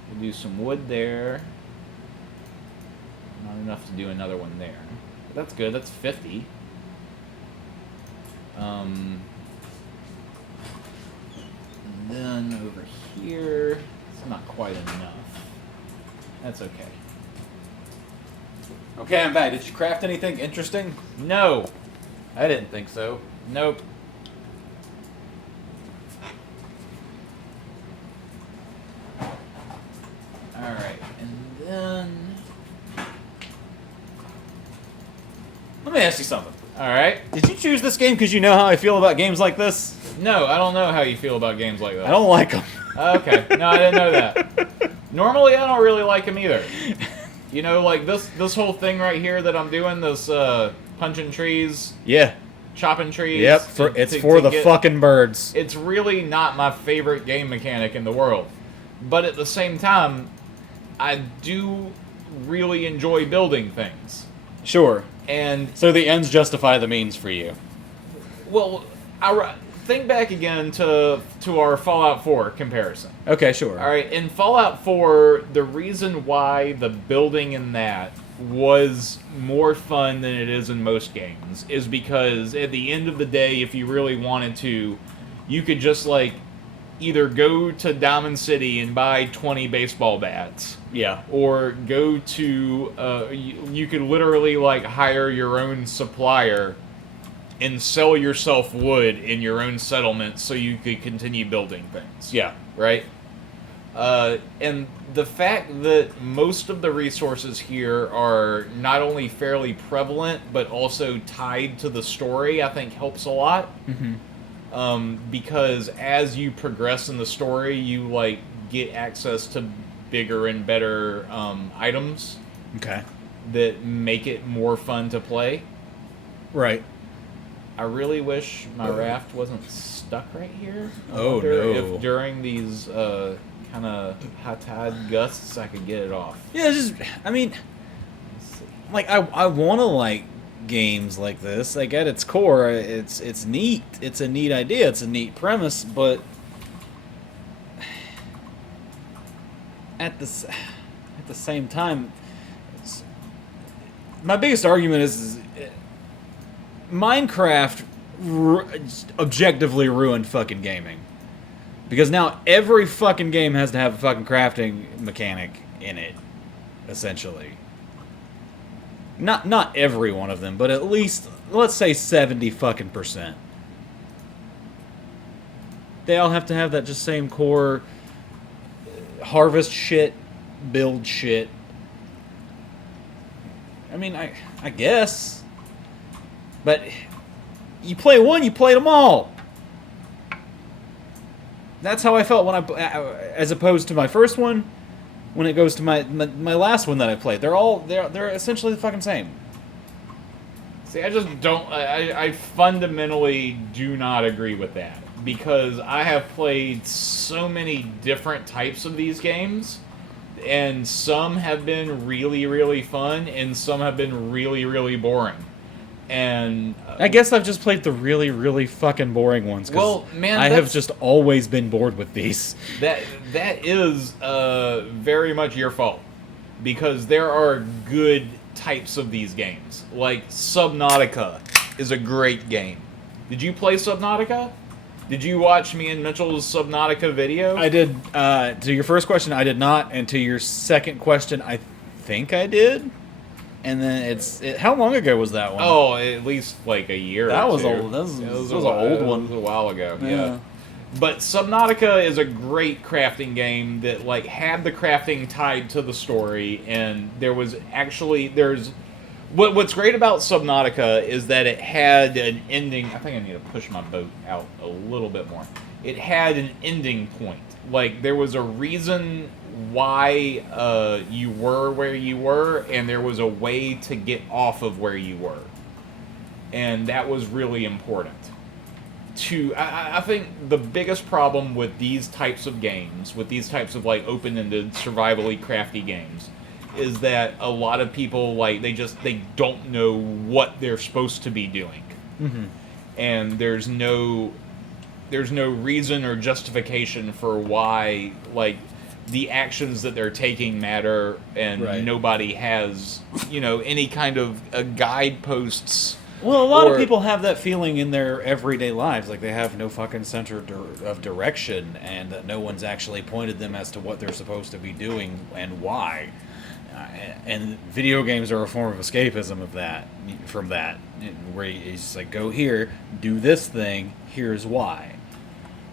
We'll do some wood there. Not enough to do another one there. But that's good. That's 50. And then over here, it's not quite enough. That's okay. Okay, I'm back. Did you craft anything interesting? No. I didn't think so. Nope. Alright, and then... Let me ask you something. Alright. Did you choose this game because you know how I feel about games like this? No, I don't know how you feel about games like that. I don't like them. Okay, no, I didn't know that. Normally, I don't really like them either. You know, like this whole thing right here that I'm doing, this punching trees, Yeah. chopping trees. Yep, it's for the fucking birds. It's really not my favorite game mechanic in the world. But at the same time, I do really enjoy building things. Sure. And, So the ends justify the means for you. well, think back again to our Fallout 4 comparison. Okay, sure. All right, in Fallout 4, the reason why the building in that was more fun than it is in most games is because at the end of the day, if you really wanted to, you could just, like, either go to Diamond City and buy 20 baseball bats. Yeah. Or go to, you could literally, like, hire your own supplier and sell yourself wood in your own settlement so you could continue building things. Yeah. Right? And the fact that most of the resources here are not only fairly prevalent, but also tied to the story, I think helps a lot. Mm-hmm. Because as you progress in the story, you, like, get access to bigger and better items Okay. that make it more fun to play. Right. I really wish my raft wasn't stuck right here. I Oh, wonder no. if during these kind of high tide gusts I could get it off. Yeah, it's just, I mean, Let's see. like, I want to like games like this. Like, at its core, it's neat. It's a neat idea. It's a neat premise, but at the same time, my biggest argument is Minecraft objectively ruined fucking gaming. Because now every fucking game has to have a fucking crafting mechanic in it, essentially. Not every one of them, but at least, let's say 70 fucking %. They all have to have that just same core harvest shit, build shit. I mean, I guess. But you play one, you played them all. That's how I felt when as opposed to my first one, when it goes to my last one that I played. They're essentially the fucking same. See, I just don't. I fundamentally do not agree with that because I have played so many different types of these games, and some have been really, really fun, and some have been really, really boring. And I guess I've just played the really, really fucking boring ones. Well, man, I have just always been bored with these. that is very much your fault because there are good types of these games. Like Subnautica is a great game. Did you play Subnautica? Did you watch me and Mitchell's Subnautica video? I did. To your first question, I did not, and to your second question, I think I did. And then how long ago was that one? Oh, at least like a year. That or was two. old. That was It an old It one. was a while ago. Yeah. Yeah. But Subnautica is a great crafting game that like had the crafting tied to the story, and there's what's great about Subnautica is that it had an ending. I think I need to push my boat out a little bit more. It had an ending point. Like there was a reason why you were where you were, and there was a way to get off of where you were, and that was really important. I think the biggest problem with these types of games, with these types of like open-ended, survivally crafty games, is that a lot of people like they don't know what they're supposed to be doing, and there's no reason or justification for why like the actions that they're taking matter, and Right. nobody has any kind of guideposts. Well, a lot Or- of people have that feeling in their everyday lives, like they have no fucking center of direction, and that no one's actually pointed them as to what they're supposed to be doing and why. And video games are a form of escapism from that, where it's just like, go here, do this thing, here's why.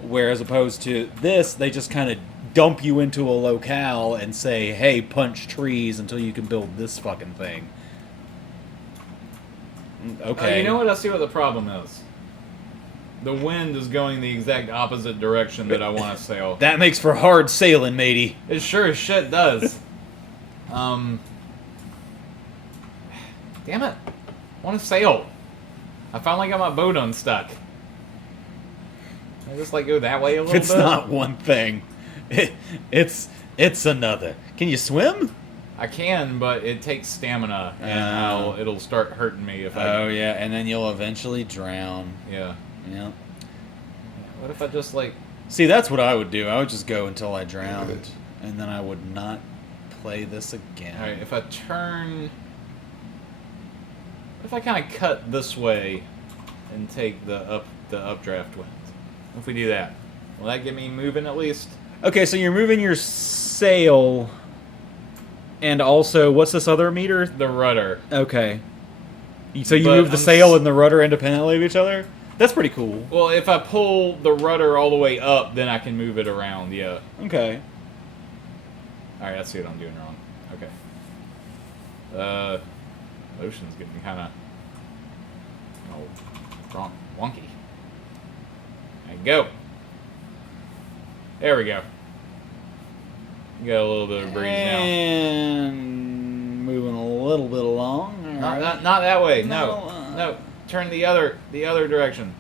Whereas opposed to this, they just kind of dump you into a locale and say, hey, punch trees until you can build this fucking thing. Okay. You know what? I see what the problem is. The wind is going the exact opposite direction that I want to sail. That makes for hard sailing, matey. It sure as shit does. Damn it. I want to sail. I finally got my boat unstuck. Can I just like go that way a little It's bit? not one thing. It's another. Can you swim? I can, but it takes stamina, and it'll start hurting me if I... Oh, yeah, and then you'll eventually drown. Yeah. Yeah. What if I just, like... See, that's what I would do. I would just go until I drowned, and then I would not play this again. Alright, if I turn... What if I kind of cut this way and take the updraft wind? If we do that, will that get me moving at least? Okay, so you're moving your sail, and also, what's this other meter? The rudder. Okay. So you But move the sail and the rudder independently of each other? That's pretty cool. Well, if I pull the rudder all the way up, then I can move it around, yeah. Okay. Alright, I see what I'm doing wrong. Okay. Ocean's getting kind of wonky. There you go. There we go. You got a little bit of breeze now. And moving a little bit along. Not that way. No. Turn the other direction.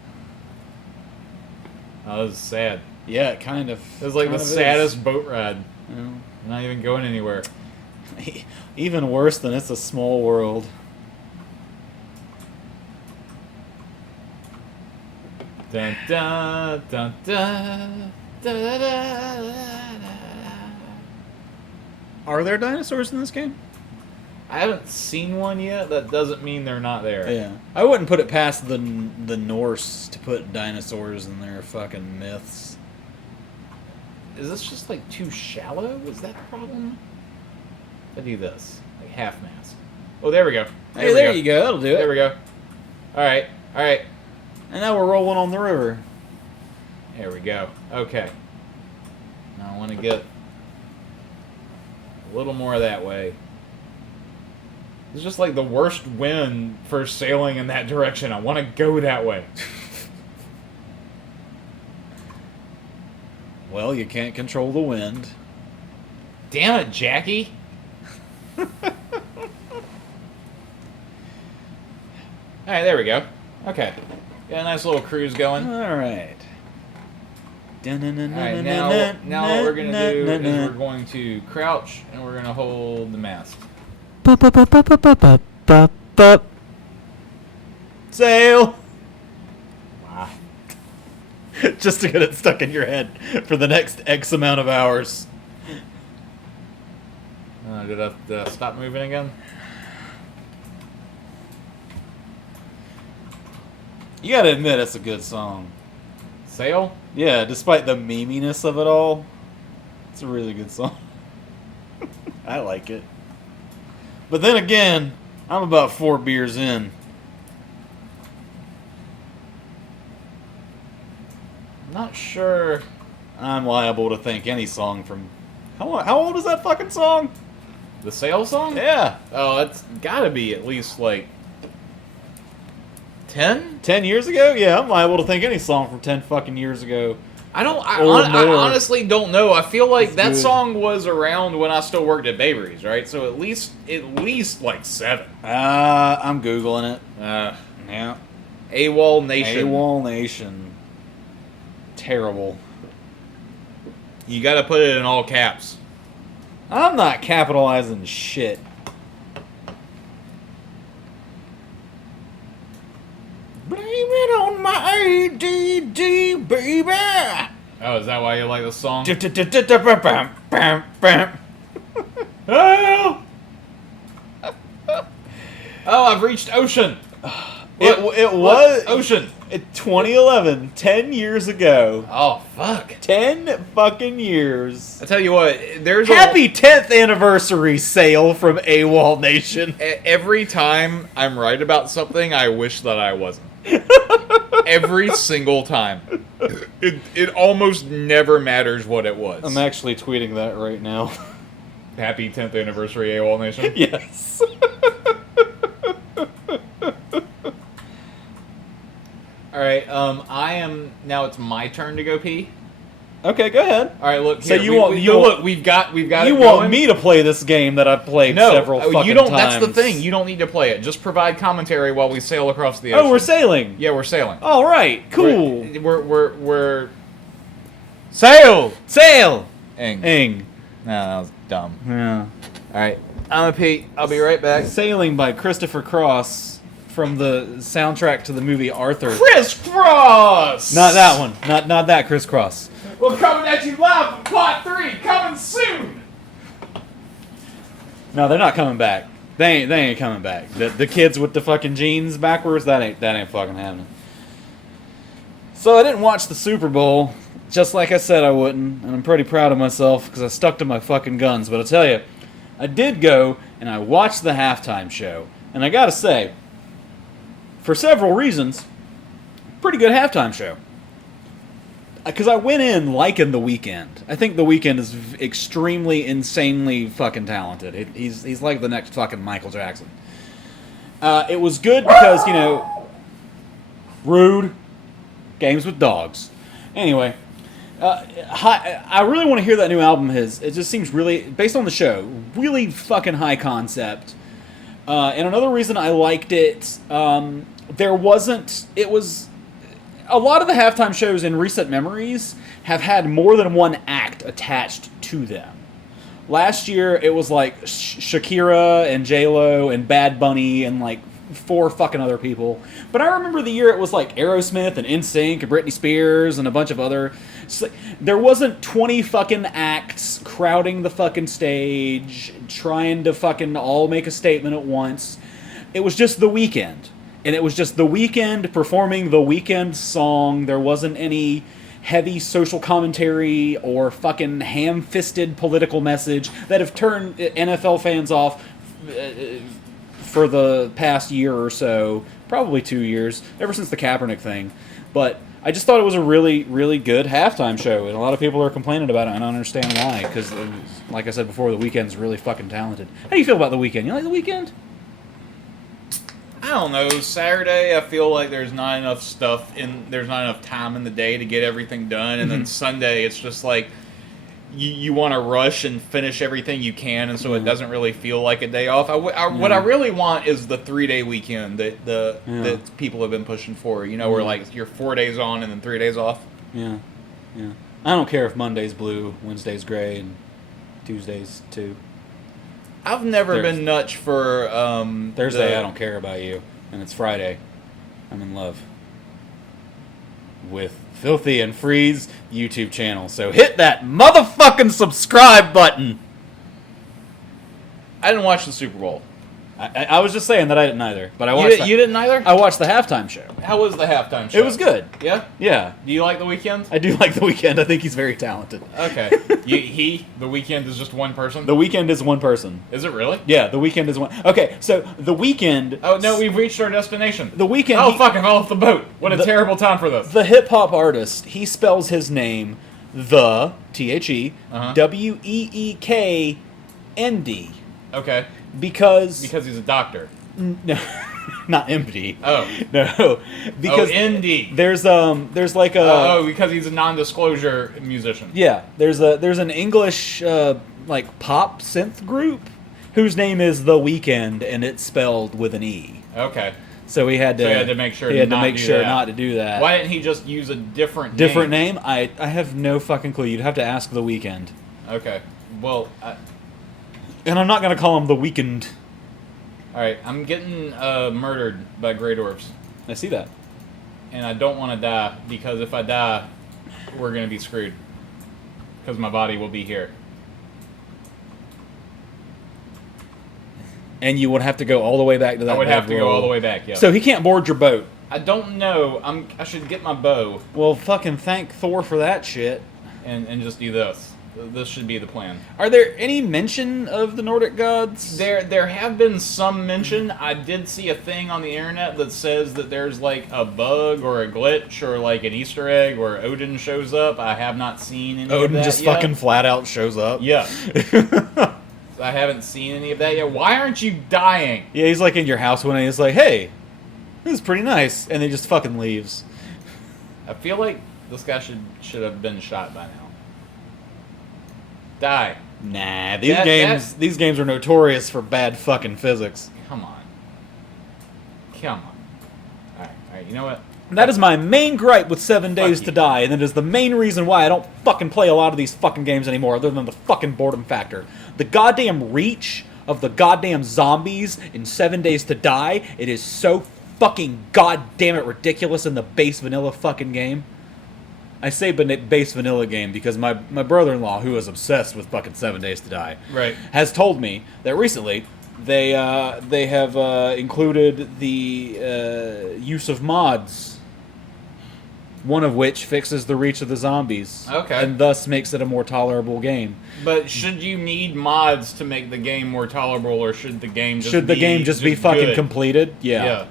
Oh, this is sad. Yeah, it kind of. It was like the saddest boat ride. Yeah. You're not even going anywhere. Even worse than It's a Small World. Dun, dun, dun, dun, da, da, da, da. Are there dinosaurs in this game? I haven't seen one yet. That doesn't mean they're not there. Yeah. I wouldn't put it past the Norse to put dinosaurs in their fucking myths. Is this just like too shallow? Is that the problem? I do this. Like half mast. Oh, there we go. Hey, there you go. That'll do it. There we go. Alright. Alright. And now we're rolling on the river. There we go. Okay. Now I want to get a little more that way. It's just like the worst wind for sailing in that direction. I want to go that way. Well, you can't control the wind. Damn it, Jackie. Alright, there we go. Okay. Got a nice little cruise going. Alright. Alright, now what we're going to do is we're going to crouch and we're going to hold the mast. Sail! Wow. Just to get it stuck in your head for the next X amount of hours. Did I stop moving again? You gotta admit, it's a good song. Sail? Yeah, despite the meminess of it all, it's a really good song. I like it. But then again, I'm about 4 beers in. Not sure. I'm liable to think any song from... How old is that fucking song? The Sail song? Yeah. Oh, that's gotta be at least like 10? 10 years ago? Yeah, I'm liable to think any song from 10 fucking years ago. I Or I more. honestly don't know. I feel like It's that good. song was around when I still worked at Bavery's, right? So at least like 7. I'm Googling it. Yeah. AWOL Nation. AWOL Nation. Terrible. You gotta put it in all caps. I'm not capitalizing shit. Blame it on my ADD, baby. Oh, is that why you like the song? Oh, Oh, I've reached Ocean. it was Ocean. 2011, 10 years ago. Oh, fuck. 10 fucking years. I tell you what, there's Happy 10th anniversary sale from AWOL Nation. every time I'm right about something, I wish that I wasn't. Every single time. It almost never matters what it was. I'm actually tweeting that right now. Happy 10th anniversary, AWOL Nation. Yes. Alright, now it's my turn to go pee. Okay, go ahead. Alright, look, So here, you want- you want- we've got You it want going. me to play this game that I've played No, several fucking you don't. times. That's the thing. You don't need to play it. Just provide commentary while we sail across the ocean. Oh, we're sailing. Yeah, we're sailing. All right, cool. We're Sail, sail. Ing. Ing. No, that was dumb. Yeah. All right, I'm a Pete. I'll be right back. Sailing by Christopher Cross from the soundtrack to the movie Arthur. Crisscross. Not that one. Not that Criss Cross. Well, coming at you live from Plot 3, coming soon. No, they're not coming back. They ain't coming back. The kids with the fucking jeans backwards, that ain't fucking happening. So I didn't watch the Super Bowl, just like I said I wouldn't, and I'm pretty proud of myself because I stuck to my fucking guns. But I'll tell you, I did go and I watched the halftime show, and I gotta say, for several reasons, pretty good halftime show. Because I went in liking The Weeknd. I think The Weeknd is extremely, insanely fucking talented. He's like the next fucking Michael Jackson. It was good because, you know, rude, games with dogs. Anyway, I really want to hear that new album of his. It just seems really, based on the show, really fucking high concept. And another reason I liked it, it was... A lot of the halftime shows in recent memories have had more than one act attached to them. Last year, it was like Shakira and J-Lo and Bad Bunny and like 4 fucking other people. But I remember the year it was like Aerosmith and NSYNC and Britney Spears and a bunch of other... There wasn't 20 fucking acts crowding the fucking stage, trying to fucking all make a statement at once. It was just The Weeknd. And it was just The Weeknd performing The Weeknd song. There wasn't any heavy social commentary or fucking ham-fisted political message that have turned NFL fans off for the past year or so. Probably 2 years, ever since the Kaepernick thing. But I just thought it was a really, really good halftime show. And a lot of people are complaining about it, and I don't understand why. Because, like I said before, The Weeknd's really fucking talented. How do you feel about The Weeknd? You like The Weeknd? I don't know. Saturday, I feel like there's not enough time in the day to get everything done, and then Sunday, it's just like you want to rush and finish everything you can, and so it doesn't really feel like a day off. What I really want is the 3-day weekend that people have been pushing for. You know, where like you're 4 days on and then 3 days off. Yeah. I don't care if Monday's blue, Wednesday's gray, and Tuesday's too. I've never been nuts for Thursday. I don't care about you, and it's Friday. I'm in love with Filthy and Free's YouTube channel. So hit that motherfucking subscribe button. I didn't watch the Super Bowl. I was just saying that I didn't either, but I watched. You didn't either? I watched the halftime show. How was the halftime show? It was good. Yeah? Yeah. Do you like The Weeknd? I do like The Weeknd. I think he's very talented. Okay. The Weeknd is just one person? The Weeknd is one person. Is it really? Yeah, The Weeknd is one. Okay, so The Weeknd... Oh, no, we've reached our destination. The Weeknd... Oh, fuck, I fell off the boat. What a terrible time for this. The hip-hop artist, he spells his name The, T-H-E, W-E-E-K-N-D. Okay. Because he's a doctor. No, not MD. Oh. No. Because ND. There's like a... Oh, because he's a non-disclosure musician. Yeah, there's an English like pop synth group whose name is The Weeknd, and it's spelled with an E. Okay. So he had to make sure not to do that. Why didn't he just use a different name? I have no fucking clue. You'd have to ask The Weeknd. Okay. Well, and I'm not gonna call him The Weeknd. All right, I'm getting murdered by greydwarves. I see that. And I don't want to die, because if I die, we're going to be screwed. Because my body will be here. And you would have to go all the way back to that. I would have to go all the way back, yeah. So he can't board your boat. I don't know. I should get my bow. Well, fucking thank Thor for that shit. And just do this. This should be the plan. Are there any mention of the Nordic gods? There have been some mention. I did see a thing on the internet that says that there's like a bug or a glitch or like an Easter egg where Odin shows up. I have not seen any of that Odin just yet. fucking flat out shows up? Yeah. I haven't seen any of that yet. Why aren't you dying? Yeah, he's like in your house one day. He's like, hey, this is pretty nice. And he just fucking leaves. I feel like this guy should have been shot by now. Die. Nah, these games are notorious for bad fucking physics. Come on. Alright, you know what? That is my main gripe with 7 Days to Die, and it is the main reason why I don't fucking play a lot of these fucking games anymore, other than the fucking boredom factor. The goddamn reach of the goddamn zombies in 7 Days to Die, it is so fucking goddamn it ridiculous in the base vanilla fucking game. I say base vanilla game because my brother-in-law, who is obsessed with fucking 7 Days to Die, Right. has told me that recently they have included the use of mods, one of which fixes the reach of the zombies. Okay. And thus makes it a more tolerable game. But should you need mods to make the game more tolerable, or should the game just be fucking good? completed? Yeah.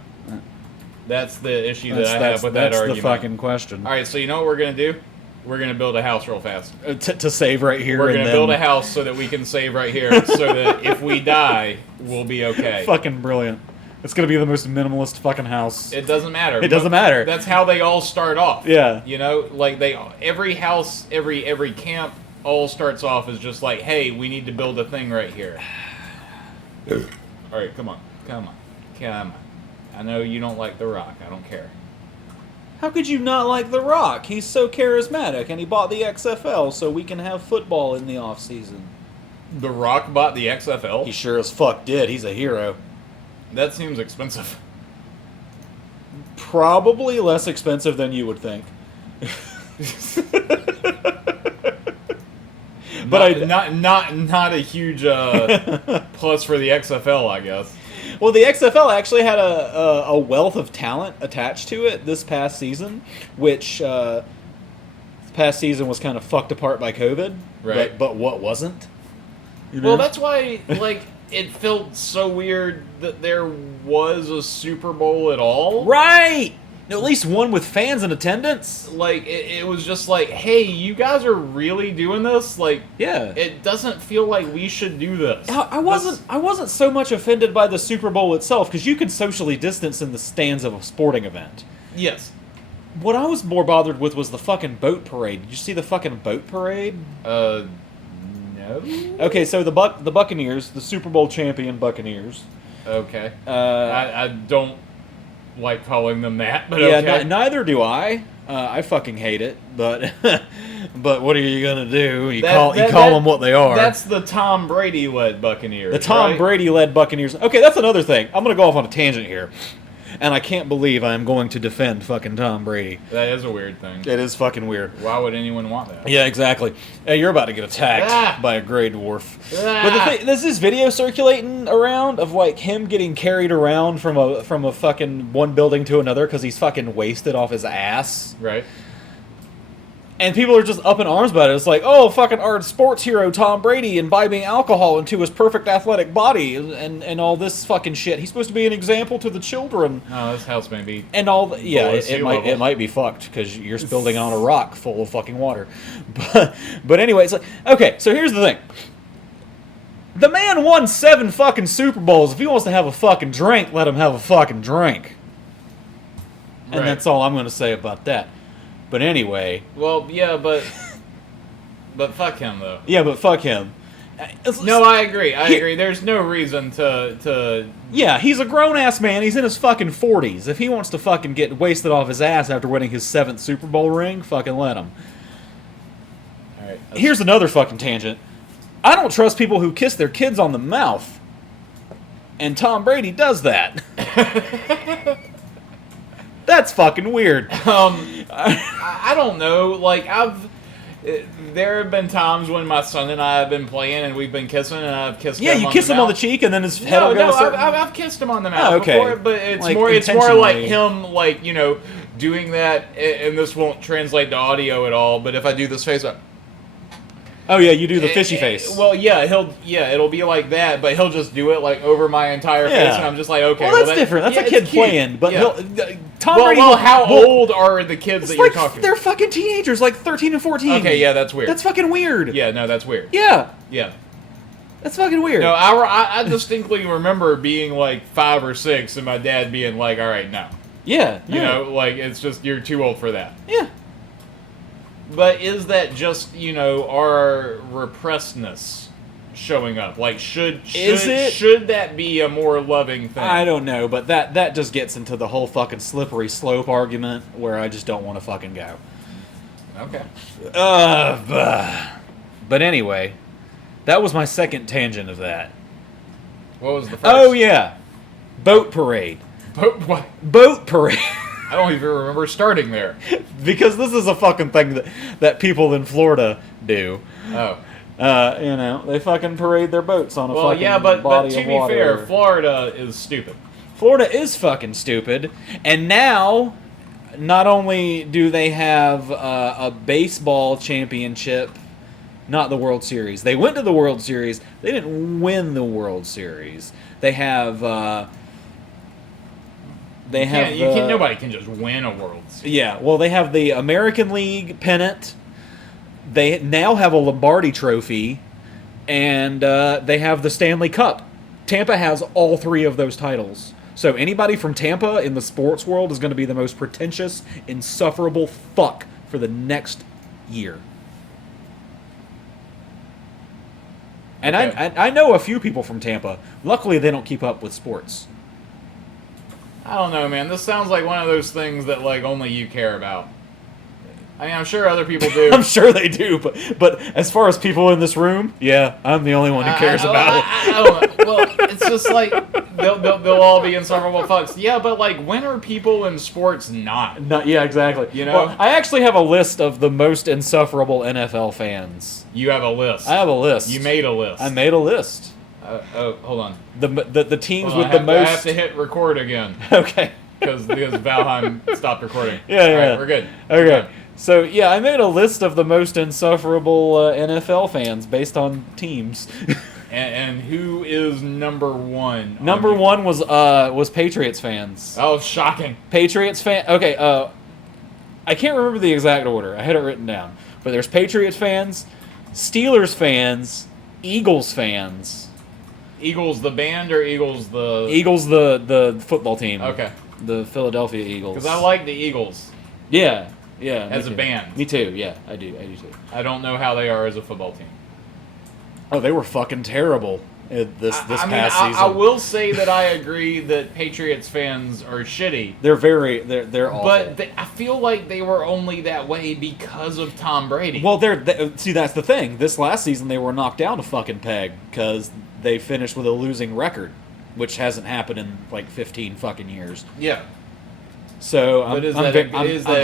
That's the issue that I have with that that's argument. the fucking question. All right, so you know what we're going to do? We're going to build a house real fast. To save right here. We're going to build a house so that we can save right here, so that if we die, we'll be okay. Fucking brilliant. It's going to be the most minimalist fucking house. It doesn't matter. It doesn't matter. That's how they all start off. Yeah. You know, like every house, every camp all starts off as just like, hey, we need to build a thing right here. All right, come on. I know you don't like The Rock. I don't care. How could you not like The Rock? He's so charismatic, and he bought the XFL so we can have football in the off season. The Rock bought the XFL? He sure as fuck did. He's a hero. That seems expensive. Probably less expensive than you would think. But not a huge plus for the XFL, I guess. Well, the XFL actually had a wealth of talent attached to it this past season, which this past season was kind of fucked apart by COVID. Right. But what wasn't? You know? Well, that's why, like, it felt so weird that there was a Super Bowl at all. Right! At least one with fans in attendance. Like, it was just like, hey, you guys are really doing this? Like, Yeah. it doesn't feel like we should do this. I wasn't so much offended by the Super Bowl itself, because you can socially distance in the stands of a sporting event. Yes. What I was more bothered with was the fucking boat parade. Did you see the fucking boat parade? No. Okay, so the Buccaneers, the Super Bowl champion Buccaneers. Okay. I don't like calling them that, but yeah, okay. neither do I. I fucking hate it, but but what are you gonna do? You call them what they are. That's the Tom Brady led Buccaneers. The Tom right? Brady led Buccaneers. Okay, that's another thing. I'm gonna go off on a tangent here. And I can't believe I am going to defend fucking Tom Brady. That is a weird thing. It is fucking weird. Why would anyone want that? Yeah, exactly. Hey, you're about to get attacked by a grey dwarf. Ah. But the thing, there's this video circulating around of like him getting carried around from a fucking one building to another because he's fucking wasted off his ass. Right. And people are just up in arms about it. It's like, oh, fucking our sports hero Tom Brady imbibing alcohol into his perfect athletic body and all this fucking shit. He's supposed to be an example to the children. Oh, this house may be. And all the, yeah, below sea it might be fucked because you're building on a rock full of fucking water. But anyway, it's like, okay, so here's the thing. The man won 7 fucking Super Bowls. If he wants to have a fucking drink, let him have a fucking drink. And Right. that's all I'm going to say about that. But anyway. Well, yeah, but fuck him though. Yeah, but fuck him. No, I agree. I agree. There's no reason to. Yeah, he's a grown ass man. He's in his fucking 40s. If he wants to fucking get wasted off his ass after winning his 7th Super Bowl ring, fucking let him. All right. Here's another fucking tangent. I don't trust people who kiss their kids on the mouth. And Tom Brady does that. That's fucking weird. I don't know. Like there have been times when my son and I have been playing and we've been kissing and I've kissed. Yeah, him you on kiss the him on the mouth. cheek and then his head will go. No, a certain... I've kissed him on the mouth okay. before, but it's like, more like intentionally. him, like, you know, doing that. And this won't translate to audio at all. But if I do this face up. Oh yeah, you do the fishy face. Well, yeah, it'll be like that, but he'll just do it like over my entire face, and I'm just like, okay. Well, that's different. That's a kid playing, but Tom Brady. Well, how old are the kids that you're talking? They're fucking teenagers, like 13 and 14. Okay, yeah, that's weird. That's fucking weird. Yeah, no, that's weird. Yeah, Yeah. that's fucking weird. No, I distinctly remember being like 5 or 6, and my dad being like, "All right, no." Yeah, You know, like it's just you're too old for that. Yeah. But is that just, you know, our repressedness showing up? Like, should that be a more loving thing? I don't know, but that just gets into the whole fucking slippery slope argument where I just don't want to fucking go. Okay. But anyway, that was my second tangent of that. What was the first? Oh yeah, boat parade. What? Boat parade. I don't even remember starting there. Because this is a fucking thing that people in Florida do. Oh. You know, they fucking parade their boats on a fucking but body to of be water. fair, Florida is stupid. Florida is fucking stupid, and now not only do they have a baseball championship, not the World Series. They went to the World Series. They didn't win the World Series. They have. Nobody can just win a World Series. Yeah, well, they have the American League pennant. They now have a Lombardi Trophy, and they have the Stanley Cup. Tampa has all three of those titles. So anybody from Tampa in the sports world is going to be the most pretentious, insufferable fuck for the next year. And Okay. I know a few people from Tampa. Luckily, they don't keep up with sports. I don't know, man. This sounds like one of those things that like only you care about. I mean, I'm sure other people do. I'm sure they do, but as far as people in this room, yeah, I'm the only one who cares about it. I don't know. Well, it's just like they'll all be insufferable fucks. Yeah, but like, when are people in sports not? Yeah, exactly. You know? Well, I actually have a list of the most insufferable NFL fans. You have a list. I have a list. You made a list. I made a list. Hold on. The teams Hold on, with the most. I have to hit record again Okay. because Valheim stopped recording. Yeah, All yeah. right, we're good. Okay. So, yeah, I made a list of the most insufferable NFL fans based on teams. And who is number one? Number one was Patriots fans. Oh, shocking. Patriots fan. Okay, I can't remember the exact order. I had it written down. But there's Patriots fans, Steelers fans, Eagles fans. Eagles the band or Eagles the... Eagles the football team. Okay. The Philadelphia Eagles. Because I like the Eagles. Yeah. Yeah. As a band. Me too. Yeah, I do too. I don't know how they are as a football team. Oh, they were fucking terrible this past season. I will say that I agree that Patriots fans are shitty. They're awful. But I feel like they were only that way because of Tom Brady. Well, see, that's the thing. This last season, they were knocked down a fucking peg because they finished with a losing record, which hasn't happened in like 15 fucking years. Yeah. So But I'm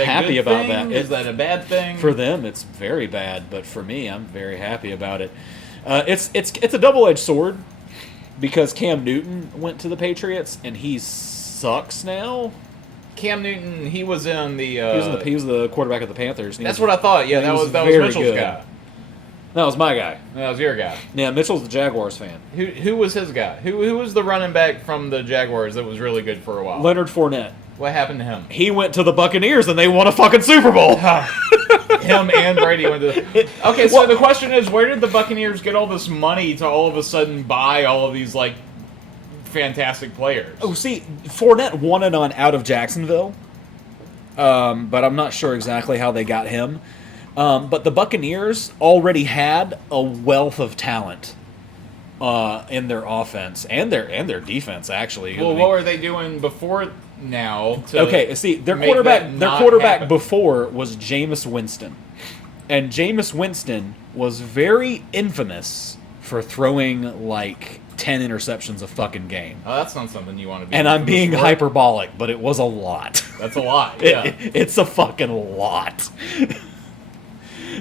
happy about thing? that. Is that a bad thing? For them, it's very bad, but for me, I'm very happy about it. It's a double-edged sword because Cam Newton went to the Patriots and he sucks now. Cam Newton, he was in the. He was the quarterback of the Panthers. That's what I thought. Yeah, that was Mitchell's good. guy. That was my guy. That was your guy. Yeah, Mitchell's the Jaguars fan. Who was his guy? Who was the running back from the Jaguars that was really good for a while? Leonard Fournette. What happened to him? He went to the Buccaneers and they won a fucking Super Bowl. Him and Brady went to Okay, so the question is, where did the Buccaneers get all this money to all of a sudden buy all of these, like, fantastic players? Oh, see, Fournette won it on out of Jacksonville, but I'm not sure exactly how they got him. But the Buccaneers already had a wealth of talent in their offense and their defense, actually. Well, what were they doing before now? Okay, see, their quarterback before was Jameis Winston, and Jameis Winston was very infamous for throwing like 10 interceptions a fucking game. Oh, that's not something you want to be. And I'm being hyperbolic, but it was a lot. That's a lot. Yeah, it's a fucking lot.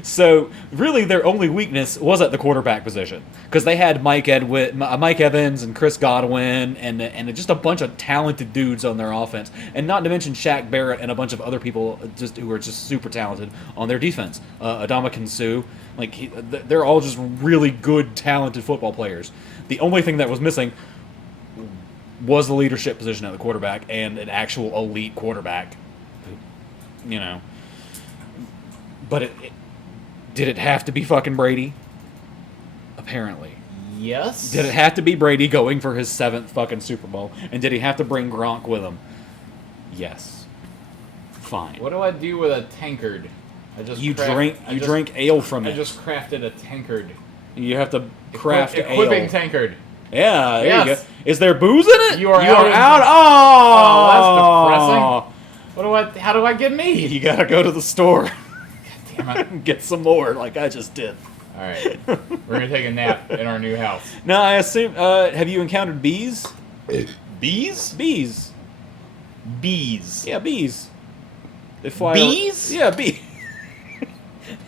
So really, their only weakness was at the quarterback position because they had Mike Evans and Chris Godwin and just a bunch of talented dudes on their offense, and not to mention Shaq Barrett and a bunch of other people who are just super talented on their defense. Adama Suh, they're all just really good, talented football players. The only thing that was missing was the leadership position at the quarterback and an actual elite quarterback. You know, but did it have to be fucking Brady? Apparently. Yes. Did it have to be Brady going for his 7th fucking Super Bowl? And did he have to bring Gronk with him? Yes. Fine. What do I do with a tankard? You drink ale from it. I just crafted a tankard. You have to craft Equipping ale. tankard. Yeah, there you Yes. go. Is there booze in it? You are out. Oh, that's depressing. How do I get mead? You gotta go to the store. Damn it. and get some more, like I just did. All right. We're going to take a nap in our new house. Now, I assume, have you encountered bees? Bees? Bees. Bees. Yeah, bees. They fly. Bees? Yeah, bees.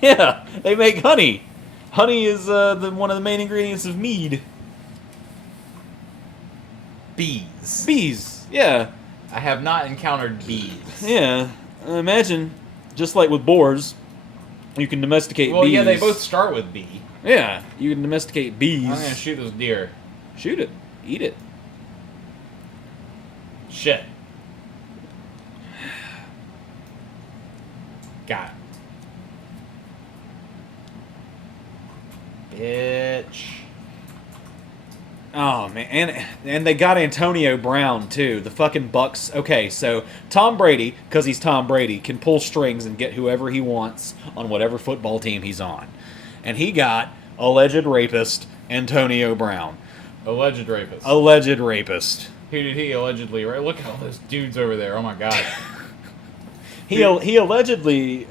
Yeah, they make honey. Honey is one of the main ingredients of mead. Bees. Bees. Yeah. I have not encountered bees. Yeah. Imagine, just like with boars, you can domesticate bees. Well, yeah, they both start with B. Yeah, you can domesticate bees. I'm going to shoot this deer. Shoot it. Eat it. Shit. Got it. Bitch. Oh man, and they got Antonio Brown too. The fucking Bucks. Okay, so Tom Brady, because he's Tom Brady, can pull strings and get whoever he wants on whatever football team he's on, and he got alleged rapist Antonio Brown. Alleged rapist. Alleged rapist. Who did he allegedly rape? Look at all those dudes over there. Oh my god. He allegedly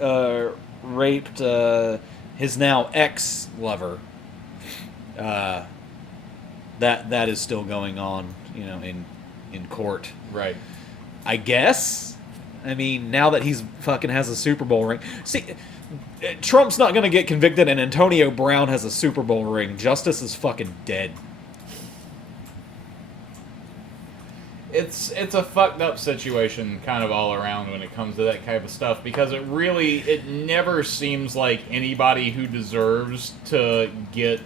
raped his now ex-lover. That is still going on, in court. Right. I guess. I mean, now that he's fucking has a Super Bowl ring. See, Trump's not going to get convicted, and Antonio Brown has a Super Bowl ring. Justice is fucking dead. It's a fucked up situation kind of all around when it comes to that type of stuff, because it never seems like anybody who deserves to get,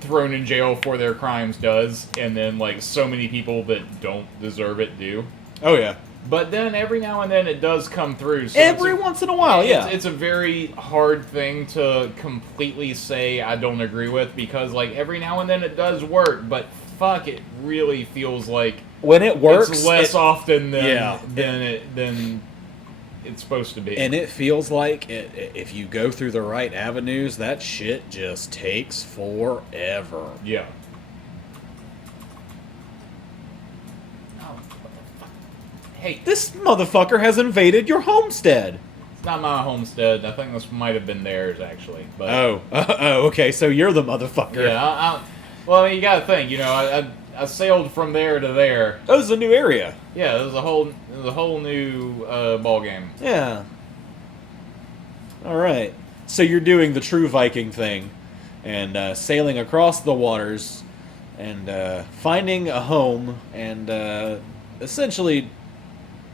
thrown in jail for their crimes does, and then like so many people that don't deserve it do. Oh yeah. But then every now and then it does come through. So Every once in a while, yeah. It's a very hard thing to completely say I don't agree with, because like every now and then it does work, but fuck, it really feels like when it works, it's less often than yeah. than it's supposed to be. And it feels like if you go through the right avenues, that shit just takes forever. Yeah. Oh, what the fuck? Hey, This motherfucker has invaded your homestead. it's not my homestead. I think this might have been theirs, actually. But Okay, so you're the motherfucker. yeah, well, I mean, you gotta think, I sailed from there to there. Oh, this is a new area. Yeah, it was a whole new ball game. Yeah. Alright. So you're doing the true Viking thing, and sailing across the waters, and finding a home, and essentially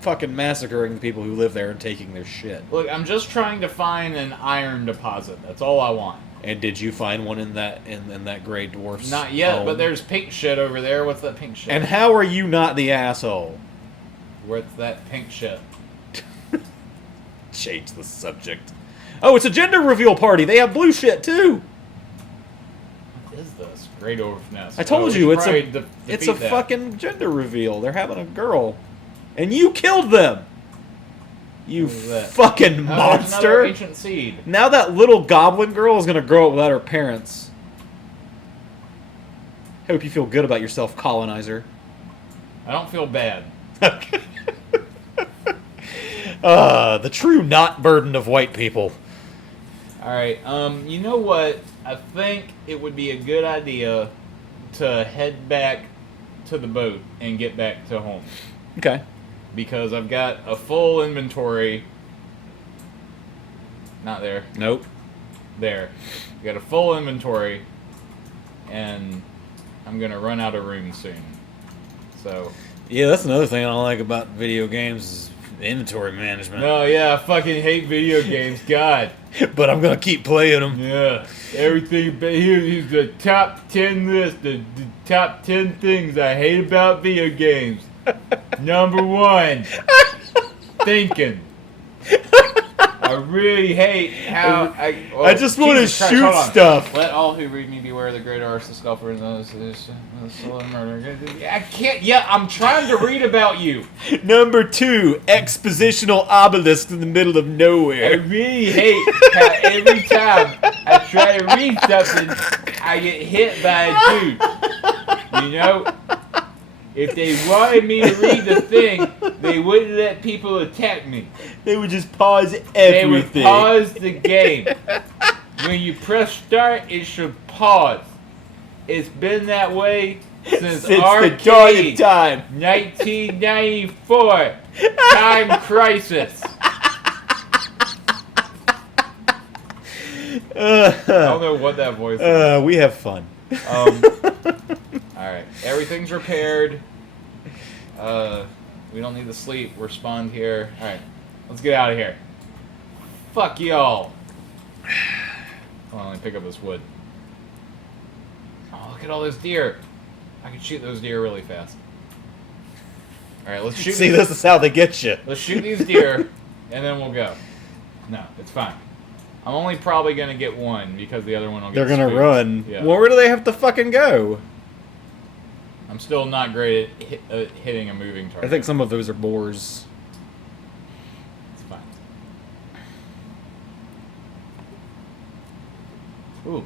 fucking massacring the people who live there and taking their shit. Look, I'm just trying to find an iron deposit. That's all I want. And did you find one in that Grey Dwarf's Not yet, home? but there's pink shit over there. What's that pink shit? And how are you not the asshole? What's that pink shit? Change the subject. Oh, it's a gender reveal party. They have blue shit too. What is this? Great Dwarf Nest. I told we you should it's probably it's defeat a that. fucking gender reveal. They're having a girl, and you killed them. You What is that? fucking Oh, there's another monster! ancient seed. Now that little goblin girl is gonna grow up without her parents. Hope you feel good about yourself, colonizer. I don't feel bad. The true not burden of white people. Alright, you know what? I think it would be a good idea to head back to the boat and get back to home. Okay. Because I've got a full inventory. Not there. Nope. There. I've got a full inventory. And I'm going to run out of room soon. So. Yeah, that's another thing I don't like about video games is inventory management. No, yeah, I fucking hate video games. God. But I'm gonna keep playing them. Yeah. Everything. Here's the top 10 list. The top 10 things I hate about video games. Number 1. Thinking. I really hate how I just want to Jesus Christ, shoot hold on. stuff. Let all who read me beware the great artist, the scoffer, and those murder. I can't. Yeah, I'm trying to read about you. Number 2, expositional obelisk in the middle of I nowhere. really hate how every time I try to read something, I get hit by a dude. You know? If they wanted me to read the thing, they wouldn't let people attack me. They would just pause everything. They would pause the game. When you press start, it should pause. It's been that way since the arcade. dawn of time. 1994. Time Crisis. I don't know what that voice is. We have fun. Alright, everything's repaired. We don't need to sleep. We're spawned here. Alright, let's get out of here. Fuck y'all. Hold on, let me pick up this wood. Oh, look at all those deer. I can shoot those deer really fast. Alright, let's shoot See, this is how they get you. Let's shoot these deer, and then we'll go. No, it's fine. I'm only probably going to get one, because the other one will get They're gonna spooked. run. Yeah. Well, where do they have to fucking go? I'm still not great at hitting a moving target. I think some of those are boars. It's fine. Ooh,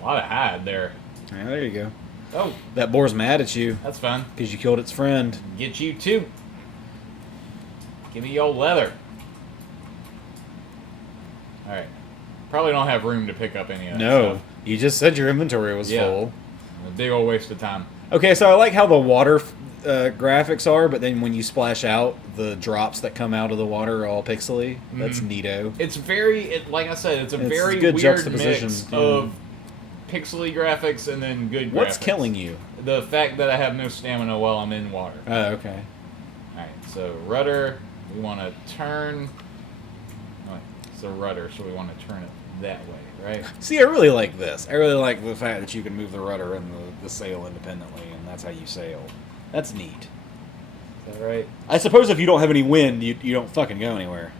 a lot of hide there. Yeah, there you go. Oh, That boar's mad at you that's fun. because you killed its friend. Get you too. Give me your leather. Alright. Probably don't have room to pick up any of that No, stuff. you just said your inventory was Yeah. full. A big old waste of time. Okay, so I like how the water graphics are, but then when you splash out, the drops that come out of the water are all pixely. That's neato. It's very, like I said, it's a It's very good weird juxtaposition, mix yeah. of pixely graphics and then good graphics. What's killing you? The fact that I have no stamina while I'm in water. Oh, okay. Alright, so rudder, we want to turn. Oh, wait, it's a rudder, so we want to turn it that way, right? See, I really like this. I really like the fact that you can move the rudder and the sail independently, and that's how you sail. That's neat. Is that right? I suppose if you don't have any wind, you don't fucking go anywhere.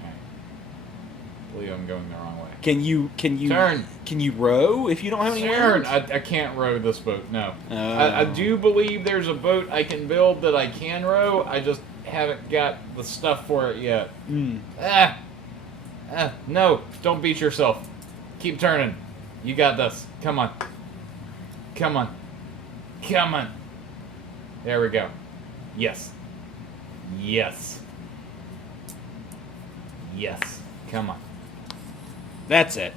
Alright. I believe I'm going the wrong way. Can you Turn. Can you row if you don't have any Turn! wind? I can't row this boat, no. Oh. I do believe there's a boat I can build that I can row, I just haven't got the stuff for it yet. Mm. No, don't beat yourself. Keep turning. You got this. Come on. Come on. Come on. There we go. Yes. Yes. Yes. Come on. That's it.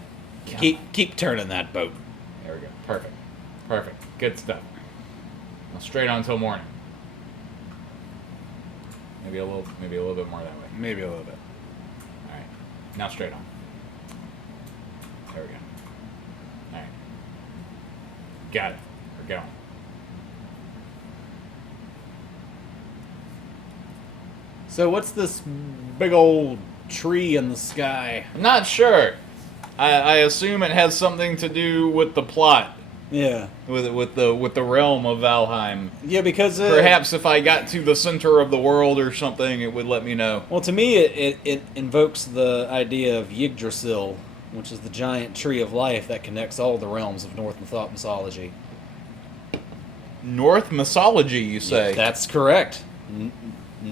Come Keep turning that boat. There we go. Perfect. Perfect. Good stuff. Now straight on until morning. Maybe a little bit more that way. Maybe a little bit. All right. Now straight on. There we go. All right. Got it. We're going. So what's this big old tree in the sky? I'm not sure. I assume it has something to do with the plot, Yeah. with the realm of Valheim. Yeah, because Perhaps if I got to the center of the world or something, it would let me know. Well, to me, it invokes the idea of Yggdrasil, which is the giant tree of life that connects all the realms of Norse mythology. North mythology, you say? That's correct.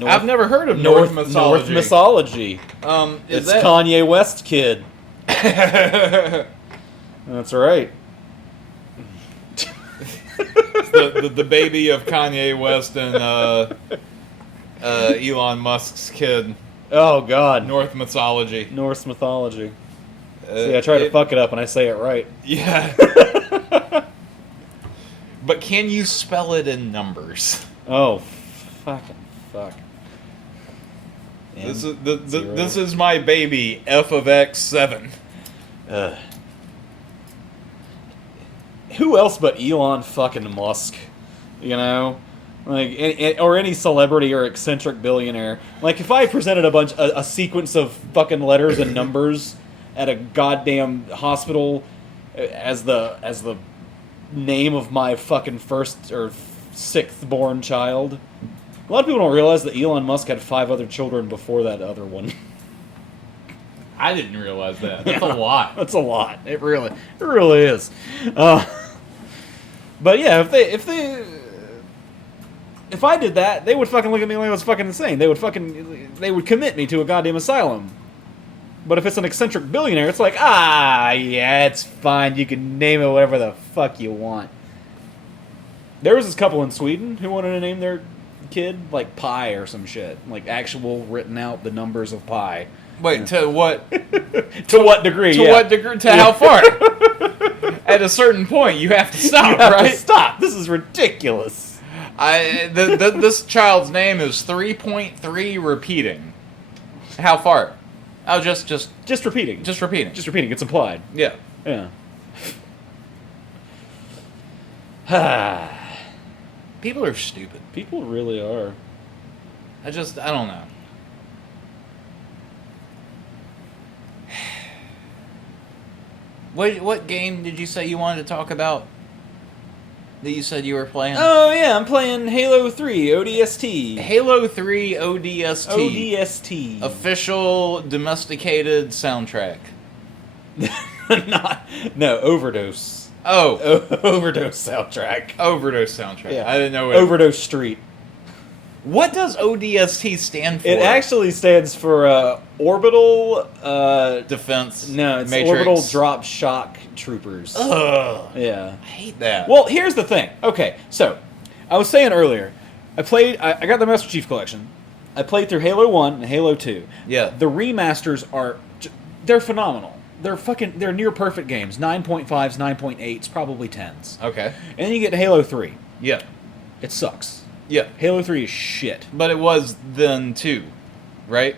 I've never heard of North mythology. North mythology. Is It's that Kanye West kid. That's right. the baby of Kanye West and Elon Musk's kid? Oh God. North mythology. Norse mythology. See, I try to fuck it up and I say it right. Yeah. But can you spell it in numbers? Oh, fucking fuck. This And is zero. this is my baby, f of x7. Who else but Elon fucking Musk? You know, like, or any celebrity or eccentric billionaire. Like, if I presented a sequence of fucking letters and numbers at a goddamn hospital as the name of my fucking first or sixth born child. A lot of people don't realize that Elon Musk had 5 other children before that other one. I didn't realize that. That's a lot. That's a lot. It really is. But yeah, if I did that, they would fucking look at me like I was fucking insane. They would commit me to a goddamn asylum. But if it's an eccentric billionaire, it's like, yeah, it's fine. You can name it whatever the fuck you want. There was this couple in Sweden who wanted to name their kid like Pi or some shit, like actual written out the numbers of pi. Wait, to what? To what degree? To what degree? To how far? At a certain point, you have to stop, You have right? to stop. This is ridiculous. This child's name is 3.3 repeating. How far? Oh, just repeating. Just repeating. Just repeating. It's implied. Yeah. Yeah. People are stupid. People really are. I don't know. What game did you say you wanted to talk about? That you said you were playing? Oh yeah, I'm playing Halo 3 ODST. Halo 3 ODST. ODST. Official domesticated soundtrack. No, Overdose. Oh. Overdose soundtrack. Overdose soundtrack. Yeah. I didn't know Overdose Street. What does ODST stand for? It actually stands for Orbital... Defense. No, it's Matrix. Orbital Drop Shock Troopers. Ugh. Yeah. I hate that. Well, here's the thing. Okay, so, I was saying earlier, I got the Master Chief Collection. I played through Halo 1 and Halo 2. Yeah. The remasters they're phenomenal. They're near perfect games. 9.5s, 9.8s, probably 10s. Okay. And then you get to Halo 3. Yeah. It sucks. Yeah. Halo 3 is shit. But it was then too, right?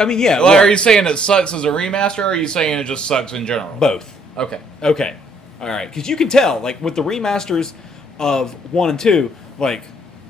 I mean, yeah. Well, are you saying it sucks as a remaster, or are you saying it just sucks in general? Both. Okay. Okay. All right. Because you can tell, like, with the remasters of 1 and 2, like,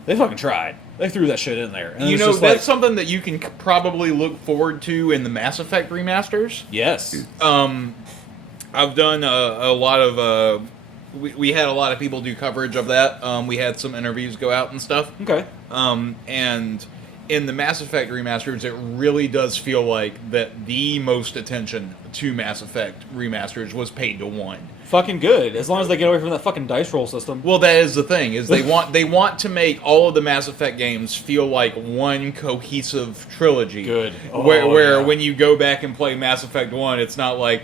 they fucking tried. They threw that shit in there. And You it's know, just that's like, something that you can probably look forward to in the Mass Effect remasters. yes. I've done a lot of... we had a lot of people do coverage of that. We had some interviews go out and stuff. Okay. And in the Mass Effect remasters, it really does feel like that the most attention to Mass Effect remasters was paid to 1. Fucking good. As long as they get away from that fucking dice roll system. Well, that is the thing, is they want to make all of the Mass Effect games feel like one cohesive trilogy. Good. Where Yeah. when you go back and play Mass Effect 1, it's not like,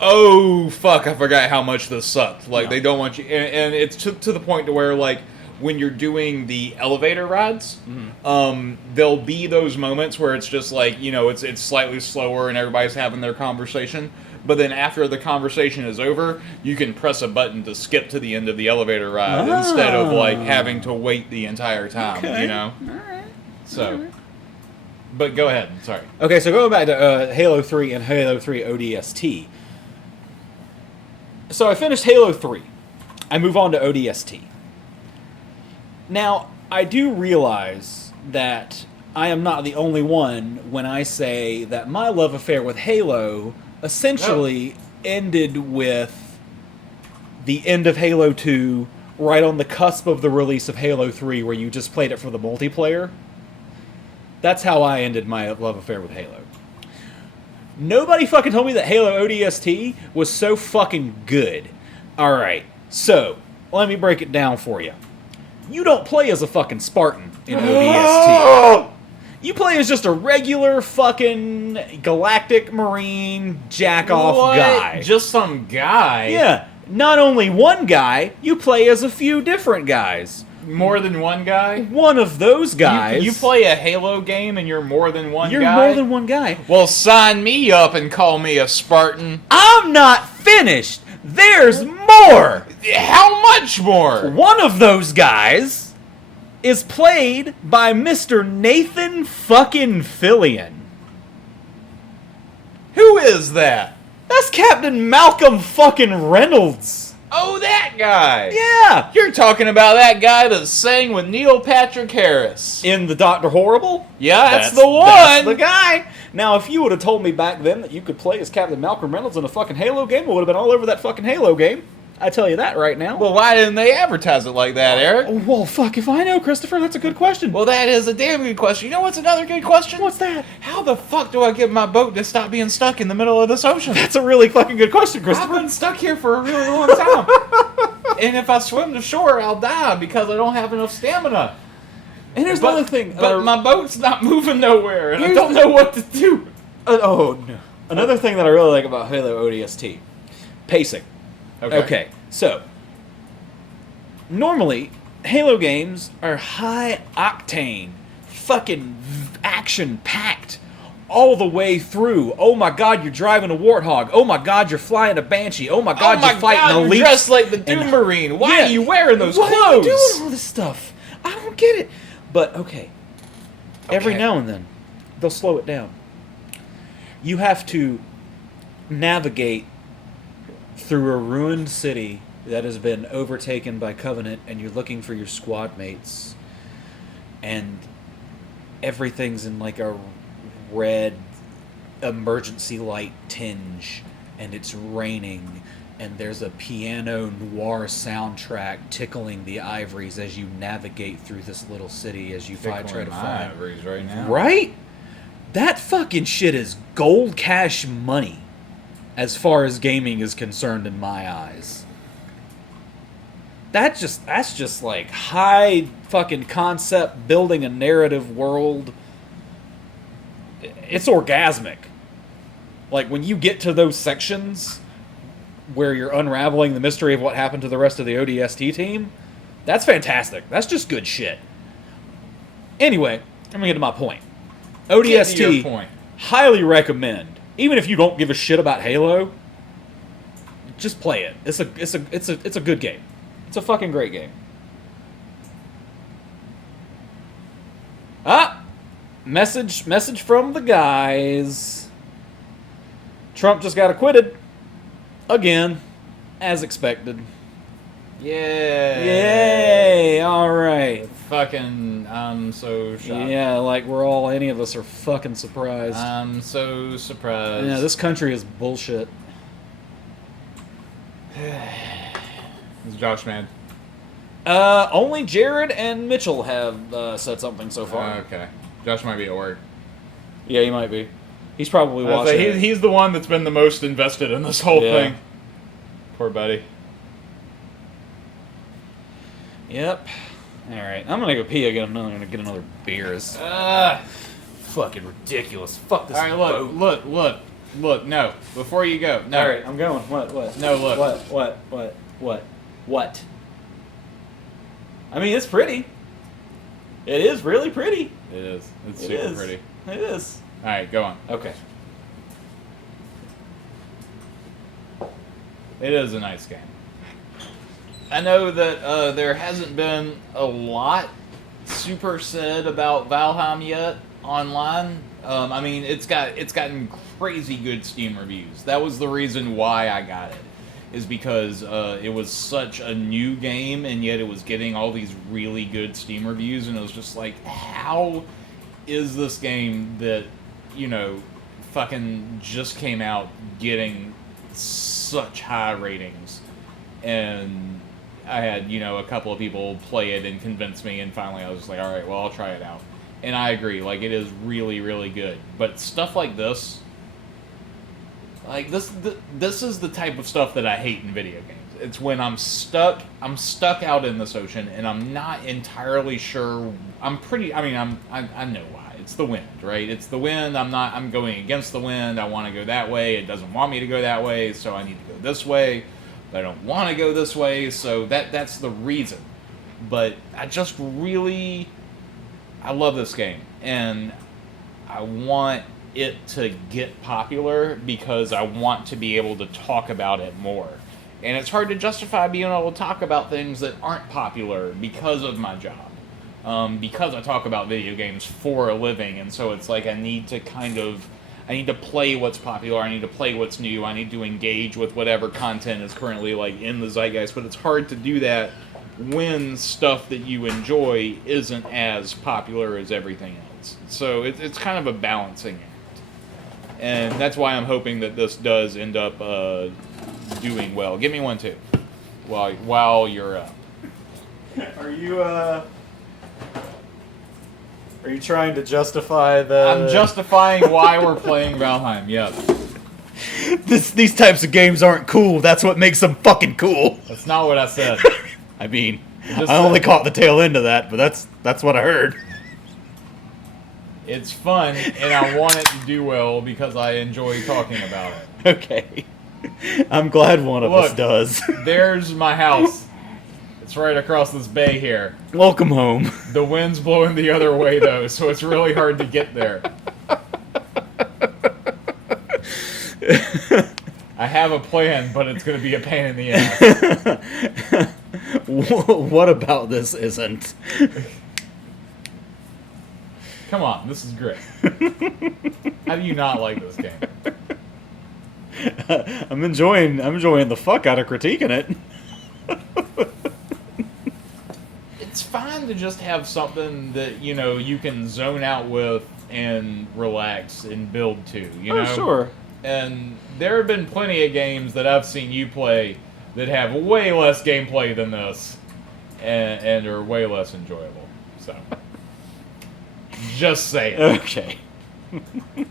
oh, fuck, I forgot how much this sucked. Like, No. they don't want you... And it's to the point to where, like, when you're doing the elevator rides, there'll be those moments where it's just like, you know, it's slightly slower and everybody's having their conversation. But then after the conversation is over, you can press a button to skip to the end of the elevator ride instead of, like, having to wait the entire time, Okay. you know? Alright. So... But go ahead, sorry. Okay, so going back to Halo 3 and Halo 3 ODST. So I finished Halo 3. I move on to ODST. Now, I do realize that I am not the only one when I say that my love affair with Halo essentially ended with the end of Halo 2, right on the cusp of the release of Halo 3, where you just played it for the multiplayer. That's how I ended my love affair with Halo. Nobody fucking told me that Halo ODST was so fucking good. Alright, so, let me break it down for you. You don't play as a fucking Spartan in ODST. You play as just a regular fucking galactic marine jack-off What? guy. Just some guy? Yeah, not only one guy, you play as a few different guys. More than one guy? One of those guys... You play a Halo game and you're more than one You're guy? more than one guy. Well, sign me up and call me a Spartan. I'm not finished! There's more! How much more? One of those guys is played by Mr. Nathan fucking Fillion. Who is that? That's Captain Malcolm fucking Reynolds. Oh, that guy. Yeah! You're talking about that guy that sang with Neil Patrick Harris. In the Dr. Horrible? Yeah, that's the one. That's the guy. Now, if you would have told me back then that you could play as Captain Malcolm Reynolds in a fucking Halo game, I would have been all over that fucking Halo game. I tell you that right now. Well, why didn't they advertise it like that, Eric? Well, fuck if I know, Christopher. That's a good question. Well, that is a damn good question. You know what's another good question? What's that? How the fuck do I get my boat to stop being stuck in the middle of this ocean? That's a really fucking good question, I've Christopher. been stuck here for a really long time. And if I swim to shore, I'll die because I don't have enough stamina. And here's another thing. But my boat's not moving nowhere, and I Here's don't the- know what to do. Oh no! Another thing that I really like about Halo ODST, pacing. Okay, so normally Halo games are high octane, fucking action packed all the way through. Oh my god, you're driving a warthog. Oh my god, you're flying a banshee. Oh my god, you're fighting you're elites. dressed like the Doom Marine. Why are you wearing those Why clothes? are you doing all this stuff? I don't get it. But okay, every Okay. now and then they'll slow it down. You have to navigate through a ruined city that has been overtaken by Covenant, and you're looking for your squad mates, and everything's in like a red emergency light tinge, and it's raining, and there's a piano noir soundtrack tickling the ivories as you navigate through this little city as you try to find Ivories right now. right. That fucking shit is gold cash money as far as gaming is concerned in my eyes. That's just like high fucking concept building a narrative world. It's orgasmic. Like when you get to those sections where you're unraveling the mystery of what happened to the rest of the ODST team, that's fantastic. That's just good shit. Anyway, I'm gonna get to my point. Get to your ODST, point. highly recommend. Even if you don't give a shit about Halo, just play it. It's a good game. It's a fucking great game. Message from the guys. Trump just got acquitted again, as expected. Yay! All right. Fucking, I'm so shocked. Yeah, like any of us are fucking surprised. I'm so surprised. Yeah, this country is bullshit. Is Josh mad? Only Jared and Mitchell have said something so far. Okay. Josh might be at work. Yeah, he might be. He's probably I was watching. like, he's the one that's been the most invested in this whole Yeah. thing. Poor buddy. Yep. All right, I'm gonna go pee again. I'm gonna get another beer. It's fucking ridiculous. Fuck this. All right, look. No, before you go. No. All right, I'm going. What? No, look. What? I mean, it's pretty. It is really pretty. It is. It's It super is. pretty. It is. All right, go on. Okay. It is a nice game. I know that there hasn't been a lot super said about Valheim yet online. I mean, it's gotten crazy good Steam reviews. That was the reason why I got it, is because it was such a new game, and yet it was getting all these really good Steam reviews, and it was just like, how is this game that, you know, fucking just came out getting such high ratings? And I had, you know, a couple of people play it and convince me, and finally I was just like, all right, well, I'll try it out. And I agree, like, it is really, really good. But stuff like this, like, this is the type of stuff that I hate in video games. It's when I'm stuck out in this ocean, and I'm not entirely sure, I know why. It's the wind, right? It's the wind. I'm going against the wind. I want to go that way. It doesn't want me to go that way, so I need to go this way. But I don't want to go this way, so that's the reason. But I love this game, and I want it to get popular because I want to be able to talk about it more. And it's hard to justify being able to talk about things that aren't popular because of my job. Because I talk about video games for a living, and so it's like I need to play what's popular, I need to play what's new, I need to engage with whatever content is currently like in the zeitgeist, but it's hard to do that when stuff that you enjoy isn't as popular as everything else. So it's kind of a balancing act. And that's why I'm hoping that this does end up doing well. Give me one too, while you're up. Are you trying to justify the? I'm justifying why we're playing Valheim. Yep. These types of games aren't cool. That's what makes them fucking cool. That's not what I said. I mean, Just I only caught the tail end of that, but that's what I heard. It's fun, and I want it to do well because I enjoy talking about it. Okay. I'm glad one of us Look. does. There's my house. It's right across this bay here. Welcome home. The wind's blowing the other way, though, so it's really hard to get there. I have a plan, but it's going to be a pain in the ass. What about this isn't? Come on, this is great. How do you not like this game? I'm enjoying the fuck out of critiquing it. It's fine to just have something that, you know, you can zone out with and relax and build to, you know? Oh, sure. And there have been plenty of games that I've seen you play that have way less gameplay than this and are way less enjoyable. So, just saying. Okay. And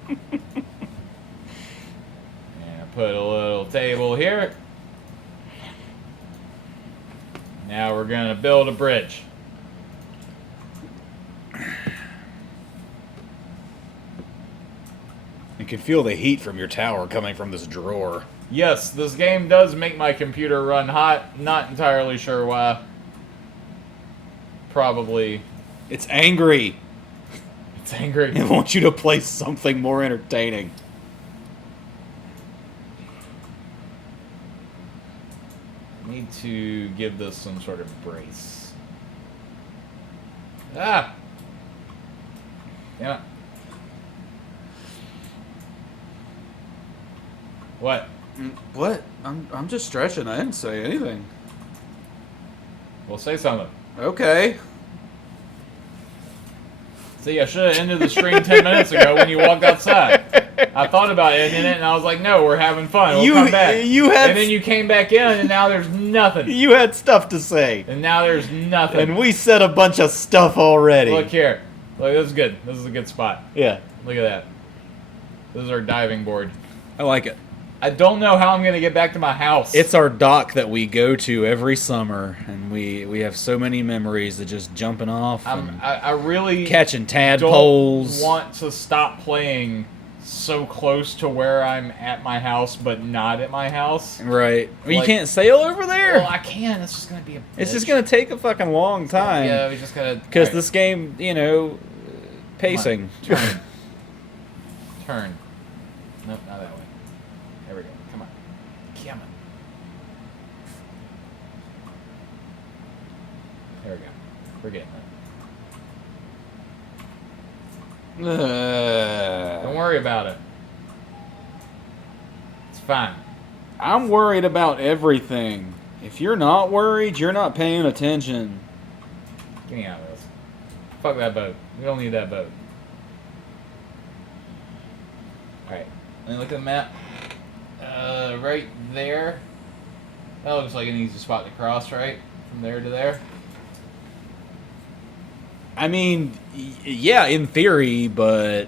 put a little table here. Now we're going to build a bridge. You can feel the heat from your tower coming from this drawer. Yes, this game does make my computer run hot. Not entirely sure why. Probably. It's angry. It's angry. It wants you to play something more entertaining. Need to give this some sort of brace. Ah! Yeah. What? What? I'm just stretching. I didn't say anything. Well, say something. Okay. See, I should have ended the stream 10 minutes ago when you walked outside. I thought about ending it, and I was like, no, we're having fun. We'll come back. And then you came back in, and now there's nothing. You had stuff to say. And now there's nothing. And we said a bunch of stuff already. Look here. Look, this is good. This is a good spot. Yeah. Look at that. This is our diving board. I like it. I don't know how I'm going to get back to my house. It's our dock that we go to every summer, and we have so many memories of just jumping off and I really catching don't tadpoles. want to stop playing so close to where I'm at my house, but not at my house. Right. Well, you Like- can't sail over there. Well, I can. It's just going to be a bitch. It's just going to take a fucking long time. Yeah, we just got to... Because this game, you know, pacing. Turn. Turn. Nope, not that way. There we go. Come on. Come on. There we go. We're getting there. Don't worry about it. It's fine. I'm worried about everything. If you're not worried, you're not paying attention. Get me out of this. Fuck that boat. We don't need that boat. Alright. Let me look at the map. Right there. That looks like an easy spot to cross, right? From there to there. I mean, yeah, in theory, but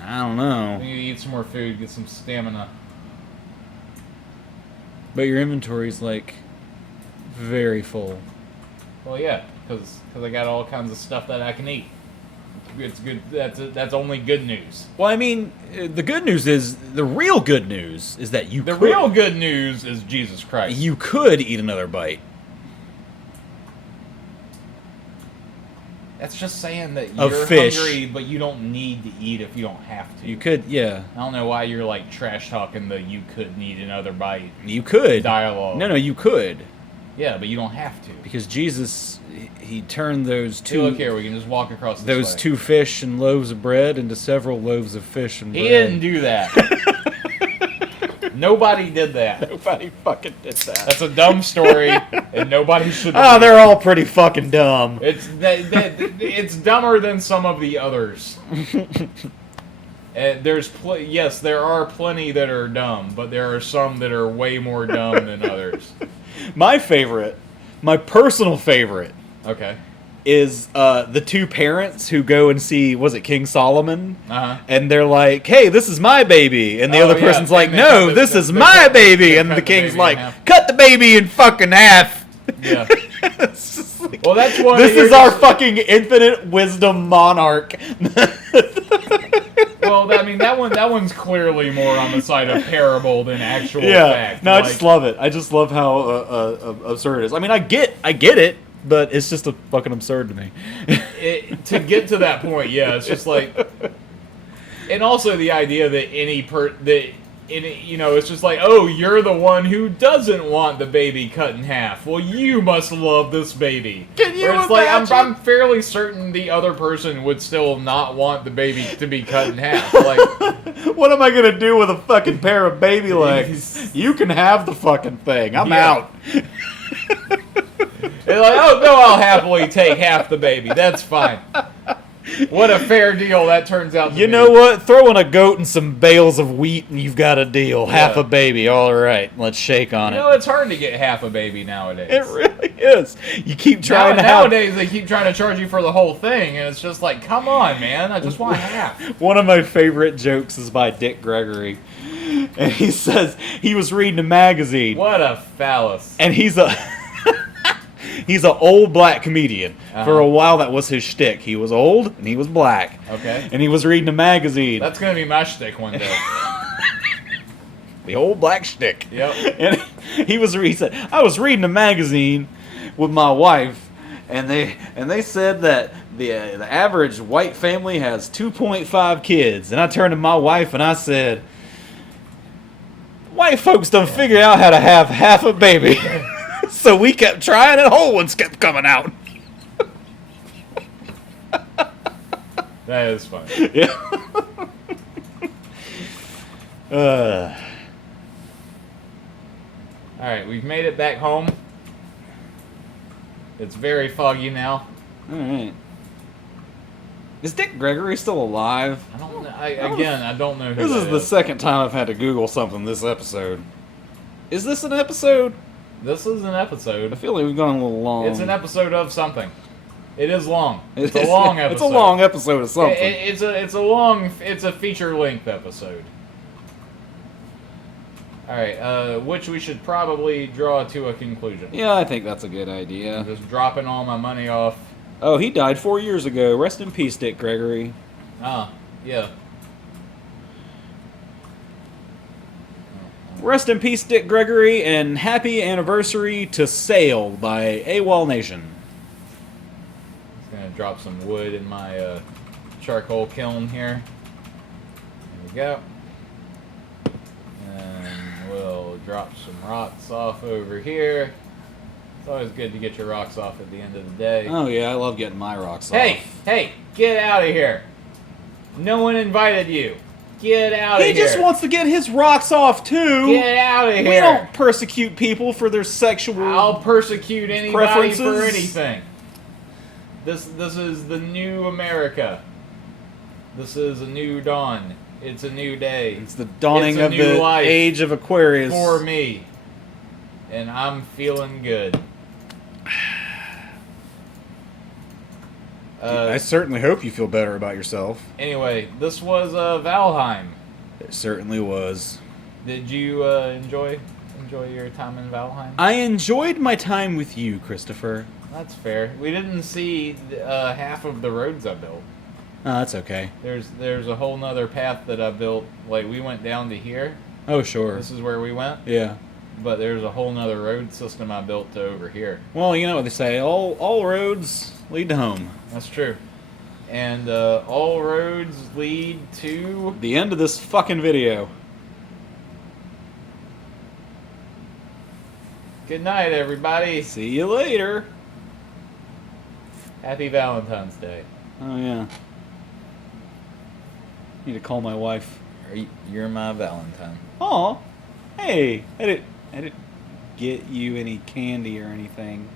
I don't We know. need to eat some more food, get some stamina. But your inventory's like very full. Well, yeah, because I got all kinds of stuff that I can eat. It's good. That's only good news. Well, I mean, the good news is the real good news is that The real good news is Jesus Christ. you could eat another bite. That's just saying that Of you're fish. hungry, but you don't need to eat if you don't have to. You could, yeah, I don't know why you're like trash talking the "you could need another bite" you could. dialogue. No, you could, Yeah, but you don't have to. because Jesus, he turned those See, two look here, we can just walk across this those way. 2 fish and loaves of bread into several loaves of fish and He bread. didn't do that. Nobody did that. Nobody fucking did that. That's a dumb story, and nobody should. Oh, believe they're it. all pretty fucking dumb. It's dumber than some of the others. And yes, there are plenty that are dumb, but there are some that are way more dumb than others. My favorite, my personal favorite, Okay. is the 2 parents who go and see, was it King Solomon? Uh-huh. And they're like, hey, this is my baby. And the Oh, other yeah, person's like, they no, cut this the- is they my cut the- baby. they And cut the the king's baby in like, half. cut the baby in fucking half. Yeah. It's just like, Well, that's one. This of your is our fucking infinite wisdom monarch. Well, I mean that one's clearly more on the side of parable than actual fact. No, I just love it. I just love how absurd it is. I mean, I get it, but it's just a fucking absurd to me. To get to that point, yeah, it's just like, and also the idea that it's just like, oh, you're the one who doesn't want the baby cut in half. Well, you must love this baby. Can you Where it's like, imagine? I'm fairly certain the other person would still not want the baby to be cut in half. Like, What am I gonna do with a fucking pair of baby legs? You can have the fucking thing. I'm Yeah. out. they're like, oh no, I'll happily take half the baby. That's fine. What a fair deal that turns out to be. You know what? Throw in a goat and some bales of wheat, and you've got a deal. Half Yeah. a baby. All right, let's shake on You it. know, it's hard to get half a baby nowadays. It really is. You keep trying to have. Nowadays, they keep trying to charge you for the whole thing, and it's just like, come on, man, I just want half. One of my favorite jokes is by Dick Gregory, and he says he was reading a magazine, What a phallus. and he's a he's an old black comedian. For a while, that was his shtick. He was old and he was black. Okay. And he was reading a magazine. That's going to be my shtick one day. The old black shtick. Yep. And he said, I was reading a magazine with my wife, and they said that the average white family has 2.5 kids. And I turned to my wife and I said, white folks done figured out how to have half a baby. So we kept trying and whole ones kept coming out. That is fun. Yeah. Alright, we've made it back home. It's very foggy now. Alright. Is Dick Gregory still alive? I don't know. I don't know who This is that the second time I've had to Google something this episode. Is this an episode? This is an I episode. feel like we've gone a little long. It's an episode of something. It is long. It's a long episode. It's a long episode of something. It's a feature length episode. All right, which we should probably draw to a conclusion. Yeah, I think that's a good idea. I'm just dropping all my money off. Oh, he died 4 years ago. Rest in peace, Dick Gregory. Ah, yeah. Rest in peace, Dick Gregory, and happy anniversary to Sail by AWOL Nation. Just gonna drop some wood in my charcoal kiln here. There we go. And we'll drop some rocks off over here. It's always good to get your rocks off at the end of the day. Oh yeah, I love getting my rocks off. Hey, get out of here. No one invited you. Get out of He here. just wants to get his rocks off too. Get out of here. We don't persecute people for their sexual. I'll persecute anybody preferences. for anything. This is the new America. This is a new dawn. It's a new day. It's the dawning It's a of new the life age of Aquarius. for me. And I'm feeling good. I certainly hope you feel better about yourself. Anyway, this was Valheim. It certainly was. Did you enjoy your time in Valheim? I enjoyed my time with you, Christopher. That's fair. We didn't see half of the roads I built. Oh, that's okay. There's a whole nother path that I built. Like, we went down to here. Oh, sure. This is where we went. Yeah. But there's a whole nother road system I built to over here. Well, you know what they say. All roads lead to home. That's true. And all roads lead to... The end of this fucking video. Good night, everybody. See you later. Happy Valentine's Day. Oh, yeah. Need to call my wife. You're my Valentine. Aw. Hey, I didn't get you any candy or anything.